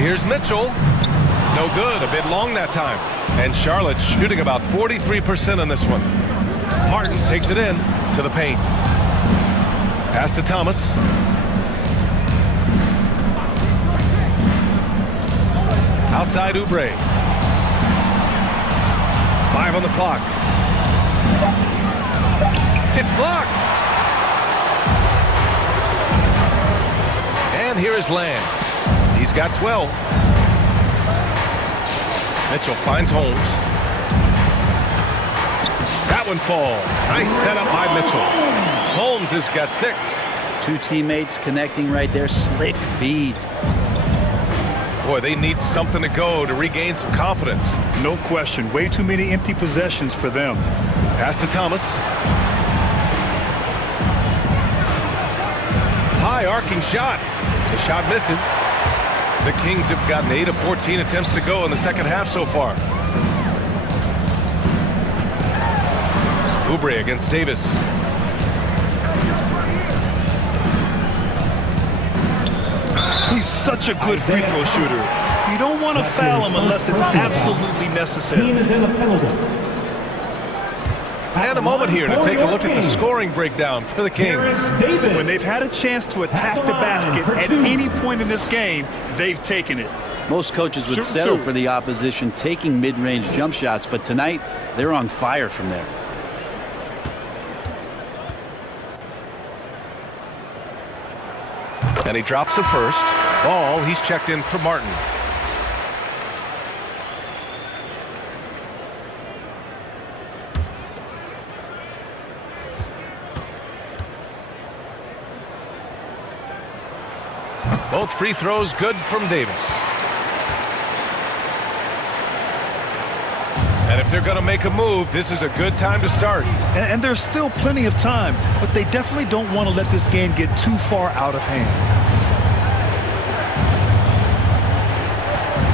Here's Mitchell. No good, a bit long that time. And Charlotte shooting about 43% on this one. Martin takes it in to the paint. Pass to Thomas. Outside Oubre. 5 on the clock. It's blocked. And here is Land. He's got 12. Mitchell finds Holmes. That one falls. Nice setup by Mitchell. Holmes has got 6. Two teammates connecting right there. Slick feed. Boy, they need something to go to regain some confidence. No question. Way too many empty possessions for them. Pass to Thomas. High arcing shot. The shot misses. The Kings have gotten 8 of 14 attempts to go in the second half so far. Oubre against Davis. He's such a good free throw shooter. You don't want to foul him unless it's absolutely necessary. Team is in the penalty. And a moment here to take a look at the scoring breakdown for the Kings. When they've had a chance to attack the basket at any point in this game, they've taken it. Most coaches would settle for the opposition taking mid-range jump shots, but tonight they're on fire from there. And he drops the first. Ball, he's checked in for Martin. Both free throws good from Davis. And if they're going to make a move, this is a good time to start. And there's still plenty of time, but they definitely don't want to let this game get too far out of hand.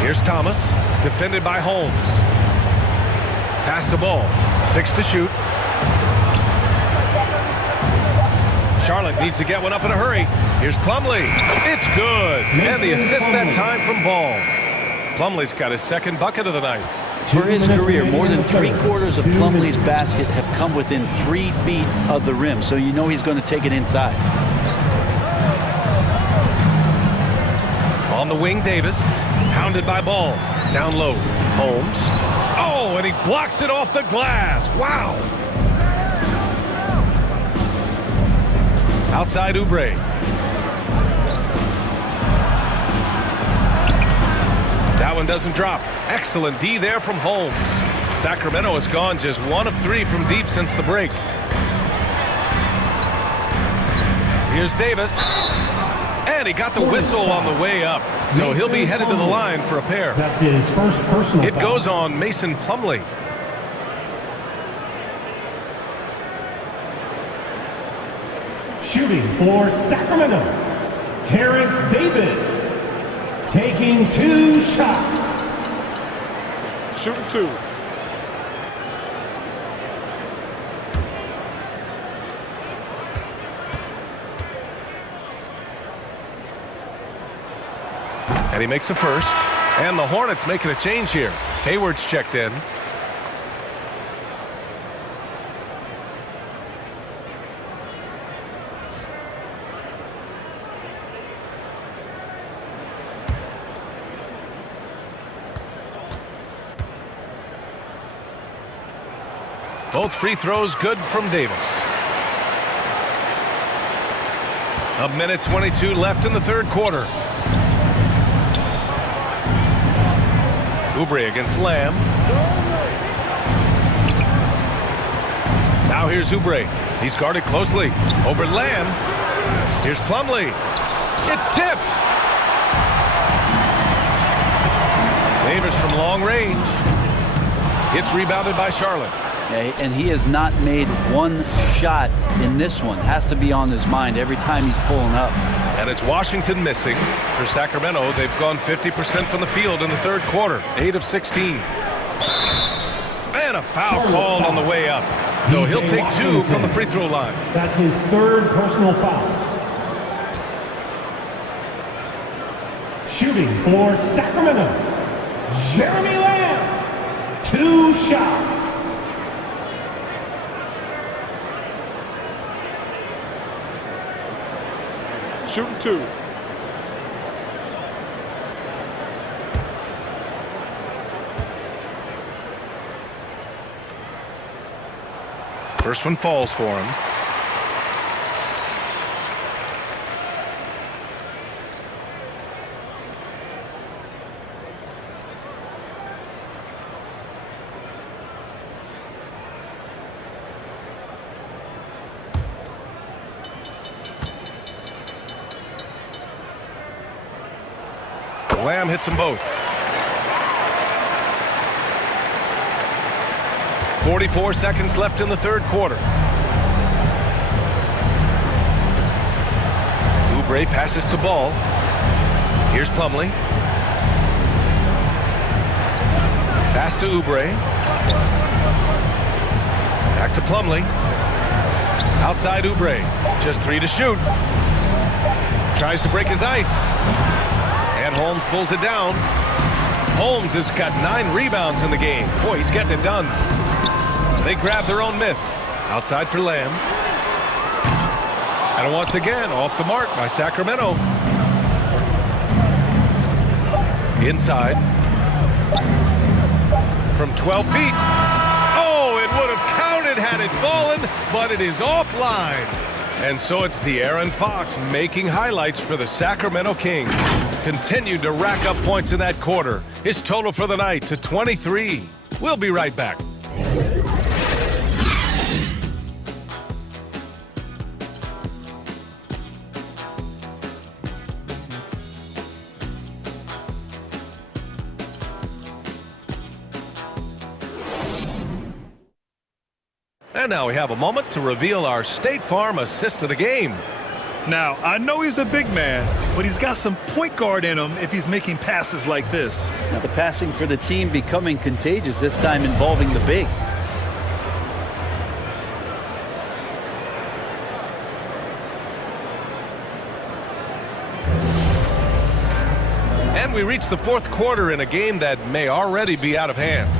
Here's Thomas, defended by Holmes. Pass the ball, 6 to shoot. Charlotte needs to get one up in a hurry. Here's Plumlee. It's good. And the assist that time from Ball. Plumlee's got his second bucket of the night. For his career, more than 3/4 of Plumlee's basket have come within 3 feet of the rim, so you know he's going to take it inside. On the wing, Davis. Hounded by Ball. Down low. Holmes. Oh, and he blocks it off the glass. Wow. Outside Oubre. That one doesn't drop. Excellent D there from Holmes. Sacramento has gone just 1 of 3 from deep since the break. Here's Davis. And he got the whistle on the way up. So he'll be headed to the line for a pair. That's his first personal It goes on Mason Plumlee. Shooting for Sacramento, Terrence Davis, taking 2 shots. Shooting 2. And he makes the first. And the Hornets making a change here. Hayward's checked in. Both free throws good from Davis. A minute 22 left in the third quarter. Oubre against Lamb. Now here's Oubre. He's guarded closely. Over Lamb. Here's Plumlee. It's tipped. Davis from long range. It's rebounded by Charlotte. And he has not made one shot in this one. Has to be on his mind every time he's pulling up. And it's Washington missing. For Sacramento, they've gone 50% from the field in the third quarter. 8 of 16. And a foul called on the way up. So he'll take 2 from the free throw line. That's his third personal foul. Shooting for Sacramento, Jeremy Lamb. 2 shots. Shooting 2. First one falls for him. Lamb hits them both. 44 seconds left in the third quarter. Oubre passes to Ball. Here's Plumlee. Pass to Oubre. Back to Plumlee. Outside Oubre. Just 3 to shoot. Tries to break his ice. And Holmes pulls it down. Holmes has got 9 rebounds in the game. Boy, he's getting it done. They grab their own miss. Outside for Lamb. And once again, off the mark by Sacramento. Inside. From 12 feet. Oh, it would have counted had it fallen, but it is offline. And so it's De'Aaron Fox making highlights for the Sacramento Kings. Continued to rack up points in that quarter. His total for the night to 23. We'll be right back. And now we have a moment to reveal our State Farm assist of the game. Now, I know he's a big man, but he's got some point guard in him if he's making passes like this. Now the passing for the team becoming contagious, this time involving the big. And we reach the fourth quarter in a game that may already be out of hand.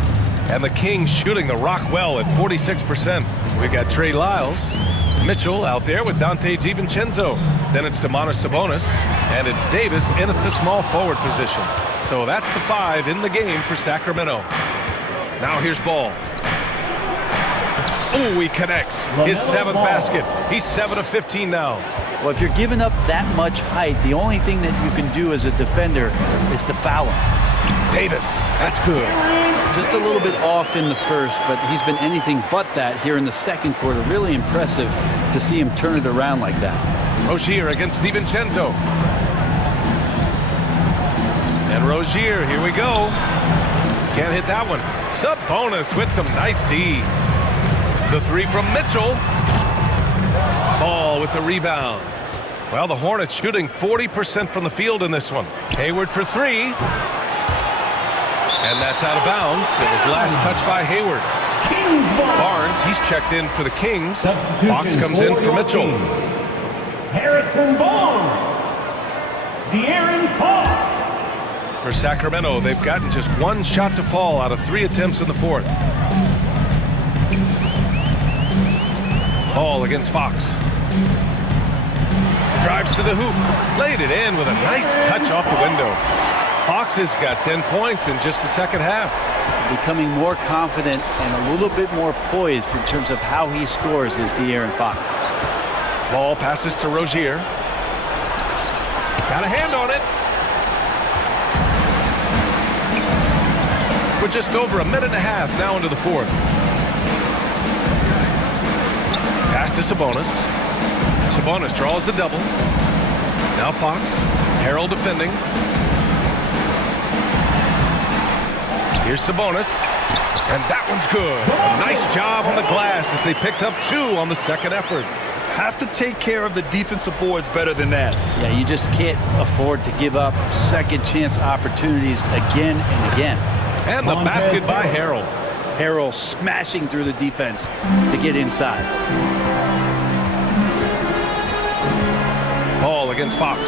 And the Kings shooting the rock well at 46%. We got Trey Lyles, Mitchell out there with Dante DiVincenzo. Then it's Domantas Sabonis, and it's Davis in at the small forward position. So that's the 5 in the game for Sacramento. Now here's Ball. Oh, he connects. His 7th basket. He's 7 of 15 now. Well, if you're giving up that much height, the only thing that you can do as a defender is to foul him. Davis, that's good. Just a little bit off in the first, but he's been anything but that here in the second quarter. Really impressive to see him turn it around like that. Rozier against DiVincenzo. And Rozier, here we go. Can't hit that one. Sabonis with some nice D. The 3 from Mitchell. Ball with the rebound. Well, the Hornets shooting 40% from the field in this one. Hayward for 3. And that's out of bounds. It was last touched by Hayward. Barnes, he's checked in for the Kings. Fox comes in for Mitchell. Harrison Barnes. De'Aaron Fox. For Sacramento, they've gotten just one shot to fall out of 3 attempts in the fourth. Ball against Fox. Drives to the hoop, laid it in with a nice touch off the window. Fox has got 10 points in just the second half. Becoming more confident and a little bit more poised in terms of how he scores is De'Aaron Fox. Ball passes to Rozier. Got a hand on it. We're just over a minute and a half now into the fourth. Pass to Sabonis. Sabonis draws the double. Now Fox. Harrell defending. Here's Sabonis. And that one's good. A nice job on the glass as they picked up 2 on the second effort. Have to take care of the defensive boards better than that. Yeah, you just can't afford to give up second chance opportunities again and again. And the basket by Harrell. Harrell smashing through the defense to get inside. Ball against Fox.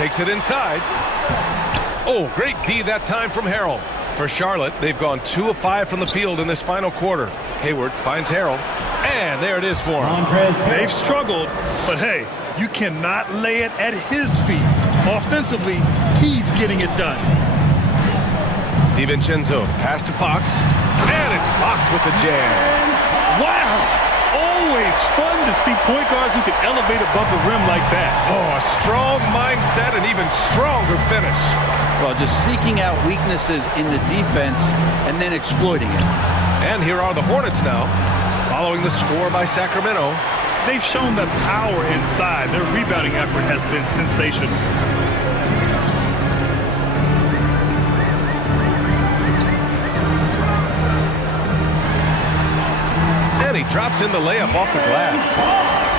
Takes it inside. Oh, great D that time from Harrell. For Charlotte, they've gone 2 of 5 from the field in this final quarter. Hayward finds Harrell. And there it is for him. They've struggled, but hey, you cannot lay it at his feet. Offensively, he's getting it done. DiVincenzo, pass to Fox. And it's Fox with the jam. Wow! Always fun to see point guards who can elevate above the rim like that. Oh, a strong mindset and even stronger finish. Well, just seeking out weaknesses in the defense and then exploiting it. And here are the Hornets now, following the score by Sacramento. They've shown the power inside. Their rebounding effort has been sensational. And he drops in the layup off the glass.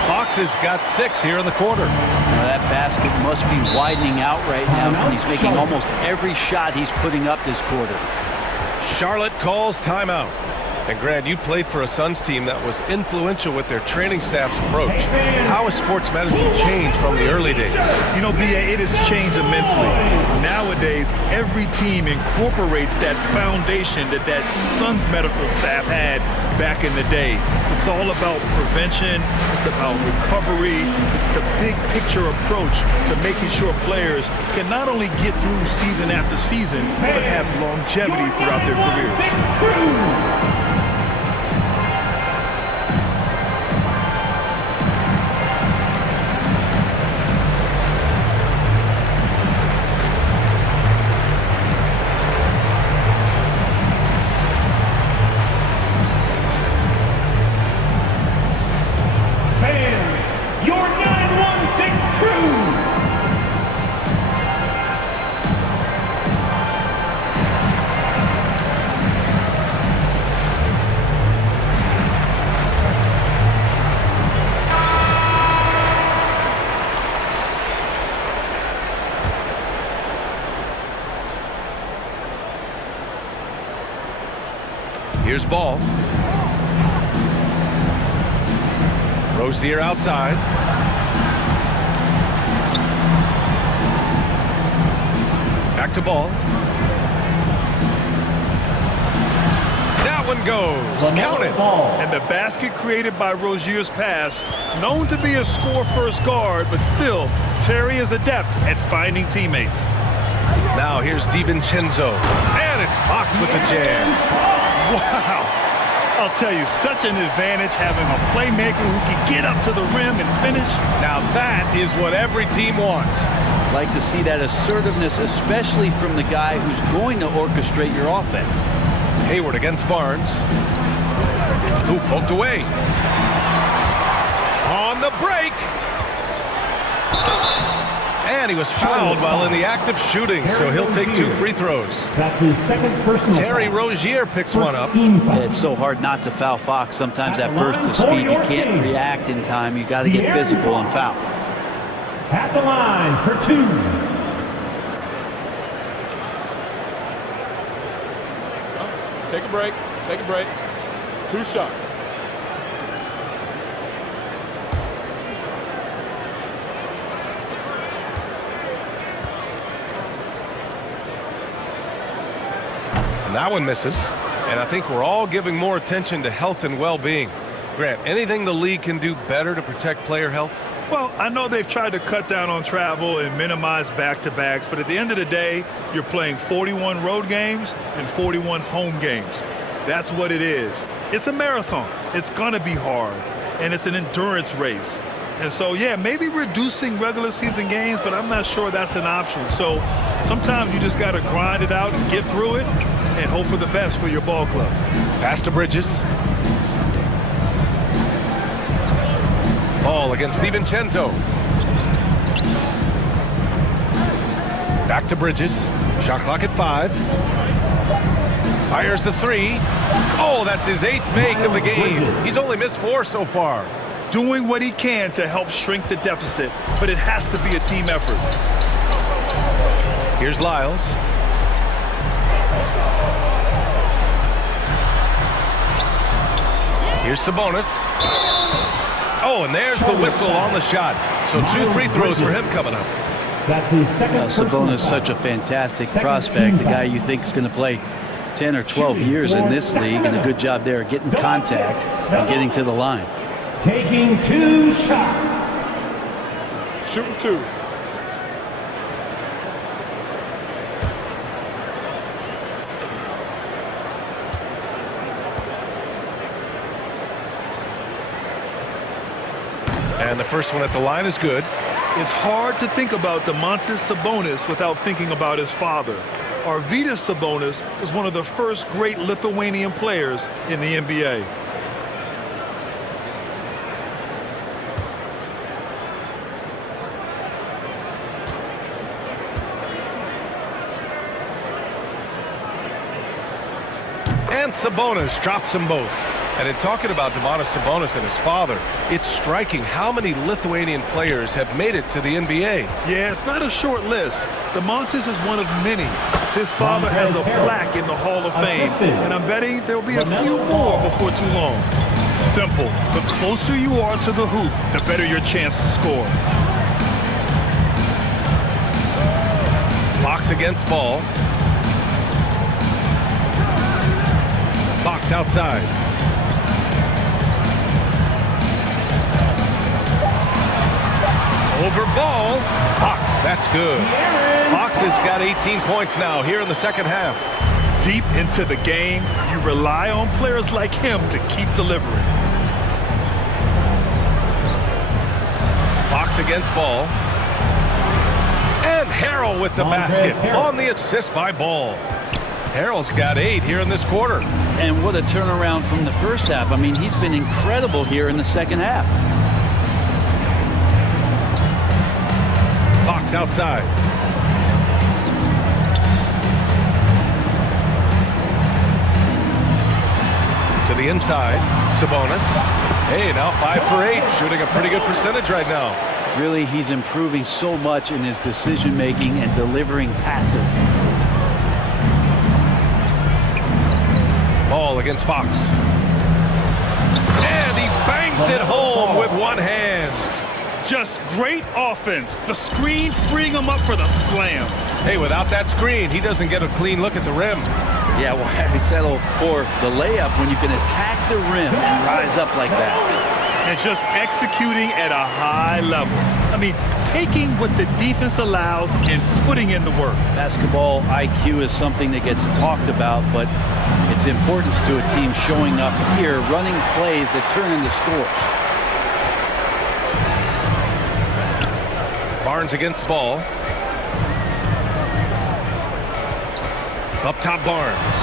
Fox has got 6 here in the quarter. Well, that basket must be widening out right now, and he's making almost every shot he's putting up this quarter. Charlotte calls timeout. And Grant, you played for a Suns team that was influential with their training staff's approach. How has sports medicine changed from the early days? You know, B.A., it has changed immensely. Nowadays, every team incorporates that foundation that Suns medical staff had back in the day. It's all about prevention. It's about recovery. It's the big picture approach to making sure players can not only get through season after season, but have longevity throughout their careers. Here's Ball. Rozier outside. Back to Ball. That one goes. Count it. And the basket created by Rozier's pass, known to be a score-first guard, but still, Terry is adept at finding teammates. Now here's DiVincenzo. And it's Fox with the jam. Wow. I'll tell you, such an advantage having a playmaker who can get up to the rim and finish. Now that is what every team wants. Like to see that assertiveness, especially from the guy who's going to orchestrate your offense. Hayward against Barnes. Who poked away. On the break. And he was fouled while in the act of shooting, so he'll take 2 free throws. That's his second personal Terry foul. Rozier picks one up. Yeah, it's so hard not to foul Fox. Sometimes that burst of speed, you can't react in time. You got to get physical and foul. At the line for 2. Take a break. Take a break. 2 shots. And that one misses. And I think we're all giving more attention to health and well-being. Grant, anything the league can do better to protect player health? Well, I know they've tried to cut down on travel and minimize back-to-backs, but at the end of the day, you're playing 41 road games and 41 home games. That's what it is. It's a marathon. It's going to be hard, and it's an endurance race. And so, yeah, maybe reducing regular season games, but I'm not sure that's an option. So sometimes you just got to grind it out and get through it and hope for the best for your ball club. Pass to Bridges. Ball against DiVincenzo. Back to Bridges. Shot clock at 5. Fires the 3. Oh, that's his 8th make of the game. He's only missed 4 so far. Doing what he can to help shrink the deficit, but it has to be a team effort. Here's Lyles. Here's Sabonis. Oh, and there's the whistle on the shot. So 2 free throws for him coming up. That's his second. Sabonis, such a fantastic prospect, the guy you think is going to play 10 or 12 years in this league, and a good job there getting contact and getting to the line. Taking 2 shots. Shooting 2. And the first one at the line is good. It's hard to think about Domantas Sabonis without thinking about his father. Arvydas Sabonis was one of the first great Lithuanian players in the NBA. And Sabonis drops them both. And in talking about Domantas Sabonis and his father, it's striking how many Lithuanian players have made it to the NBA. Yeah, it's not a short list. Domantas is one of many. His father has a plaque in the Hall of Fame, and I'm betting there'll be a few more before too long. Simple. The closer you are to the hoop, the better your chance to score. Fox against Ball. Fox outside. Over Ball. Fox, that's good. Fox has got 18 points now here in the second half. Deep into the game, you rely on players like him to keep delivering. Fox against Ball. And Harrell with the basket on the assist by Ball. Harrell's got 8 here in this quarter. And what a turnaround from the first half. I mean, he's been incredible here in the second half. Fox outside. To the inside. Sabonis. Hey, now 5 for 8. Shooting a pretty good percentage right now. Really, he's improving so much in his decision-making and delivering passes. Ball against Fox. And he bangs it home with one hand. Just great offense. The screen freeing him up for the slam. Hey, without that screen, he doesn't get a clean look at the rim. Yeah, why well, settle for the layup when you can attack the rim and rise up like that? And just executing at a high level. I mean, taking what the defense allows and putting in the work. Basketball IQ is something that gets talked about, but its importance to a team showing up here, running plays that turn into scores. Barnes against Ball. Up top, Barnes.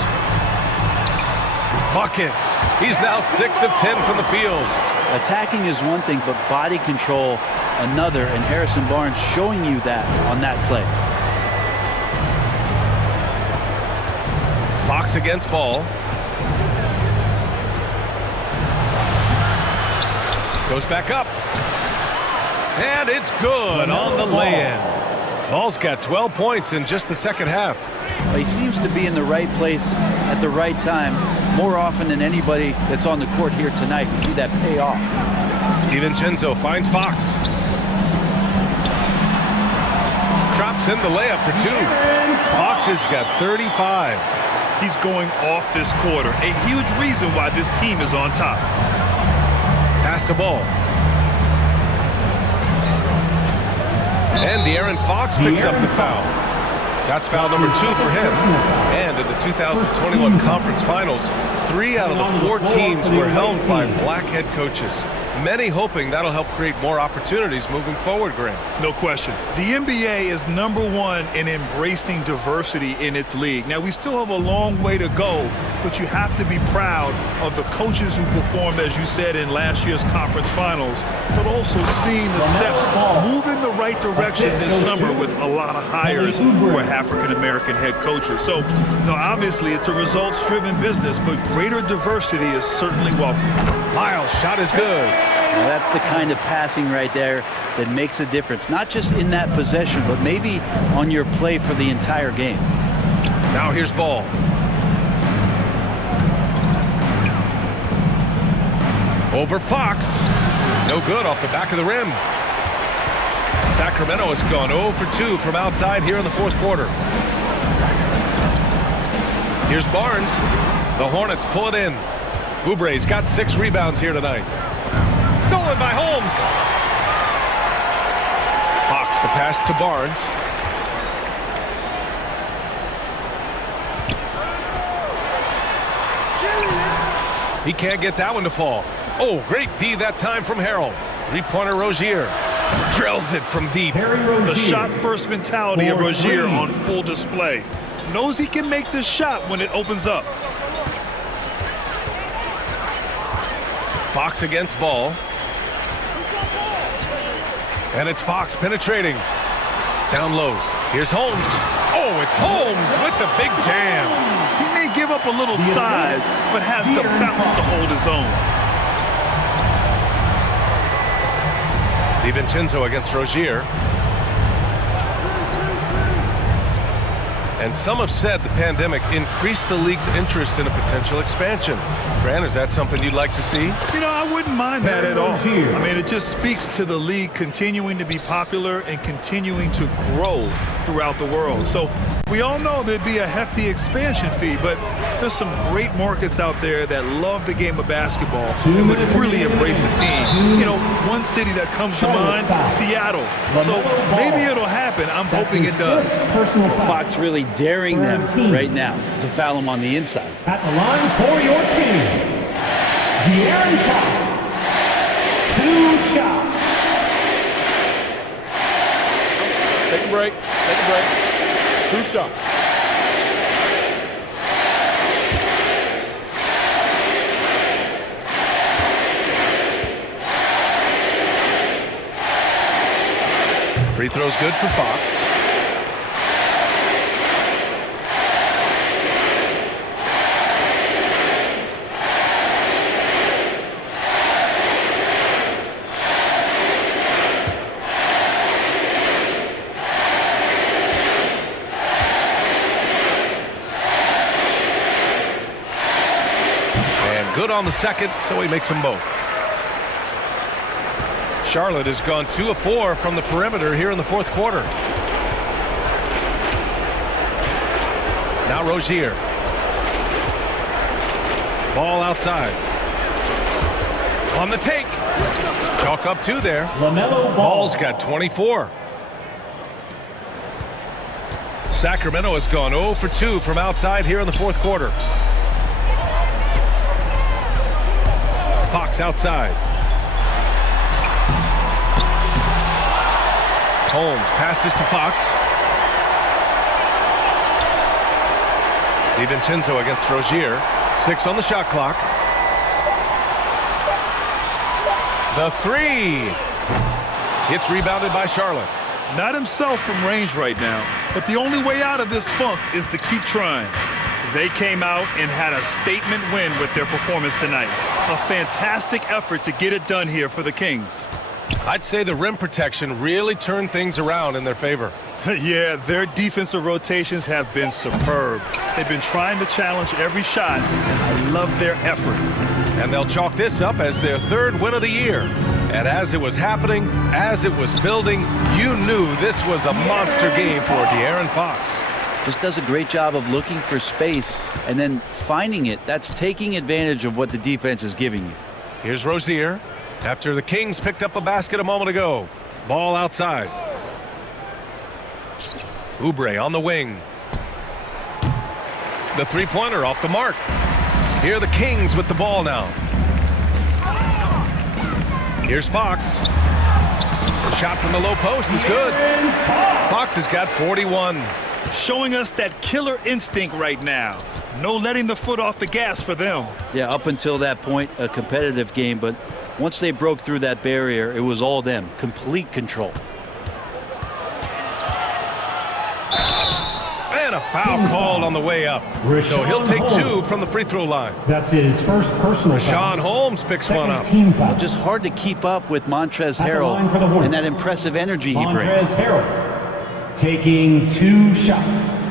Buckets. He's now 6 of 10 from the field. Attacking is one thing, but body control another, and Harrison Barnes showing you that on that play. Fox against Ball. Goes back up. And it's good on the lay-in. Ball's got 12 points in just the second half. He seems to be in the right place at the right time more often than anybody that's on the court here tonight. You see that pay off. DiVincenzo finds Fox. Drops in the layup for 2. Fox has got 35. He's going off this quarter. A huge reason why this team is on top. Pass the ball. And De'Aaron Fox picks up the foul. That's foul number 2 for him. And in the 2021 conference finals, 3 out of the 4 teams were helmed by black head coaches. Many hoping that'll help create more opportunities moving forward, Grant. No question. The NBA is #1 in embracing diversity in its league. Now, we still have a long way to go, but you have to be proud of the coaches who performed, as you said, in last year's conference finals, but also seeing the steps move in the right direction this summer with a lot of hires who are African-American head coaches. So, obviously, it's a results-driven business, but greater diversity is certainly welcome. Lyles' shot is good. Now that's the kind of passing right there that makes a difference, not just in that possession, but maybe on your play for the entire game. Now here's Ball. Over Fox. No good off the back of the rim. Sacramento has gone 0 for 2 from outside here in the 4th quarter. Here's Barnes. The Hornets pull it in. Oubre's got 6 rebounds here tonight. Stolen by Holmes. Fox the pass to Barnes. He can't get that one to fall. Oh, great D that time from Harrell. 3-pointer Rozier. Drills it from deep. The shot-first mentality of Rozier on full display. Knows he can make this shot when it opens up. Fox against Ball. And it's Fox penetrating. Down low. Here's Holmes. Oh, it's Holmes with the big jam. He may give up a little size, but has the bounce to hold his own. DiVincenzo against Rozier. And some have said the pandemic increased the league's interest in a potential expansion. Grant, is that something you'd like to see? I wouldn't mind that at all. I mean, it just speaks to the league continuing to be popular and continuing to grow throughout the world. So we all know there'd be a hefty expansion fee, but there's some great markets out there that love the game of basketball and would really embrace a team. One city that comes to mind, Seattle. So maybe it'll happen. I'm hoping it does. Fox really daring them right now to foul him on the inside. At the line for your Kings, De'Aaron Fox, 2 shots. Take a break. 2 shots. Free throw's good for Fox. Good on the second, so he makes them both. Charlotte has gone 2 of 4 from the perimeter here in the 4th quarter. Now Rozier. Ball outside. On the take. Chalk up 2 there. LaMelo Ball's got 24. Sacramento has gone 0 for 2 from outside here in the 4th quarter. Fox outside. Holmes passes to Fox. DiVincenzo against Rozier. 6 on the shot clock. The 3. It's rebounded by Charlotte. Not himself from range right now, but the only way out of this funk is to keep trying. They came out and had a statement win with their performance tonight. A fantastic effort to get it done here for the Kings. I'd say the rim protection really turned things around in their favor. Yeah, their defensive rotations have been superb. They've been trying to challenge every shot, and I love their effort. And they'll chalk this up as their 3rd win of the year. And as it was happening, as it was building, you knew this was a monster game for De'Aaron Fox. just does a great job of looking for space and then finding it. That's taking advantage of what the defense is giving you. Here's Rozier after the Kings picked up a basket a moment ago. Ball outside. Oubre on the wing. The three-pointer off the mark. Here are the Kings with the ball now. Here's Fox. The shot from the low post is good. Fox has got 41. Showing us that killer instinct right now. No letting the foot off the gas for them. Yeah, up until that point, a competitive game, but once they broke through that barrier, it was all them. Complete control. And a foul called on the way up. So he'll take 2 from the free throw line. That's his first personal foul. Rashawn Holmes picks one up. Team foul. Just hard to keep up with Montrezl Harrell and that impressive energy he brings. Montrezl Harrell taking 2 shots.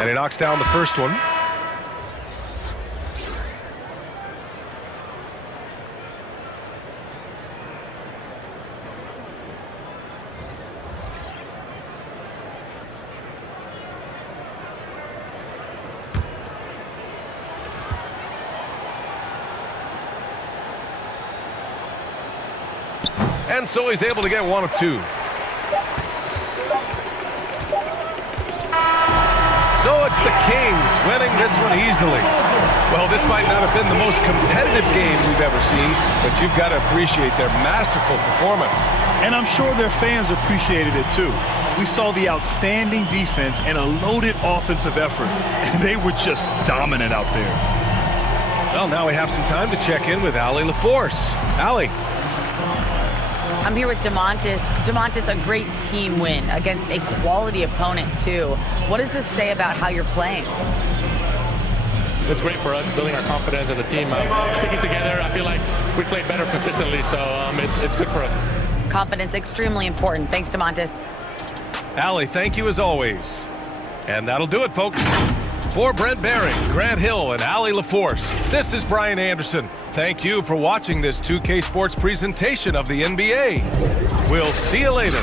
And he knocks down the first one. And so he's able to get 1 of 2. So it's the Kings winning this one easily. Well, this might not have been the most competitive game we've ever seen, but you've got to appreciate their masterful performance. And I'm sure their fans appreciated it too. We saw the outstanding defense and a loaded offensive effort, and they were just dominant out there. Well, now we have some time to check in with Allie LaForce. Allie. I'm here with DeMontis. DeMontis, a great team win against a quality opponent, too. What does this say about how you're playing? It's great for us, building our confidence as a team. Sticking together, I feel like we played better consistently, so it's good for us. Confidence, extremely important. Thanks, DeMontis. Allie, thank you as always. And that'll do it, folks. For Brent Baring, Grant Hill, and Allie LaForce, this is Brian Anderson. Thank you for watching this 2K Sports presentation of the NBA. We'll see you later.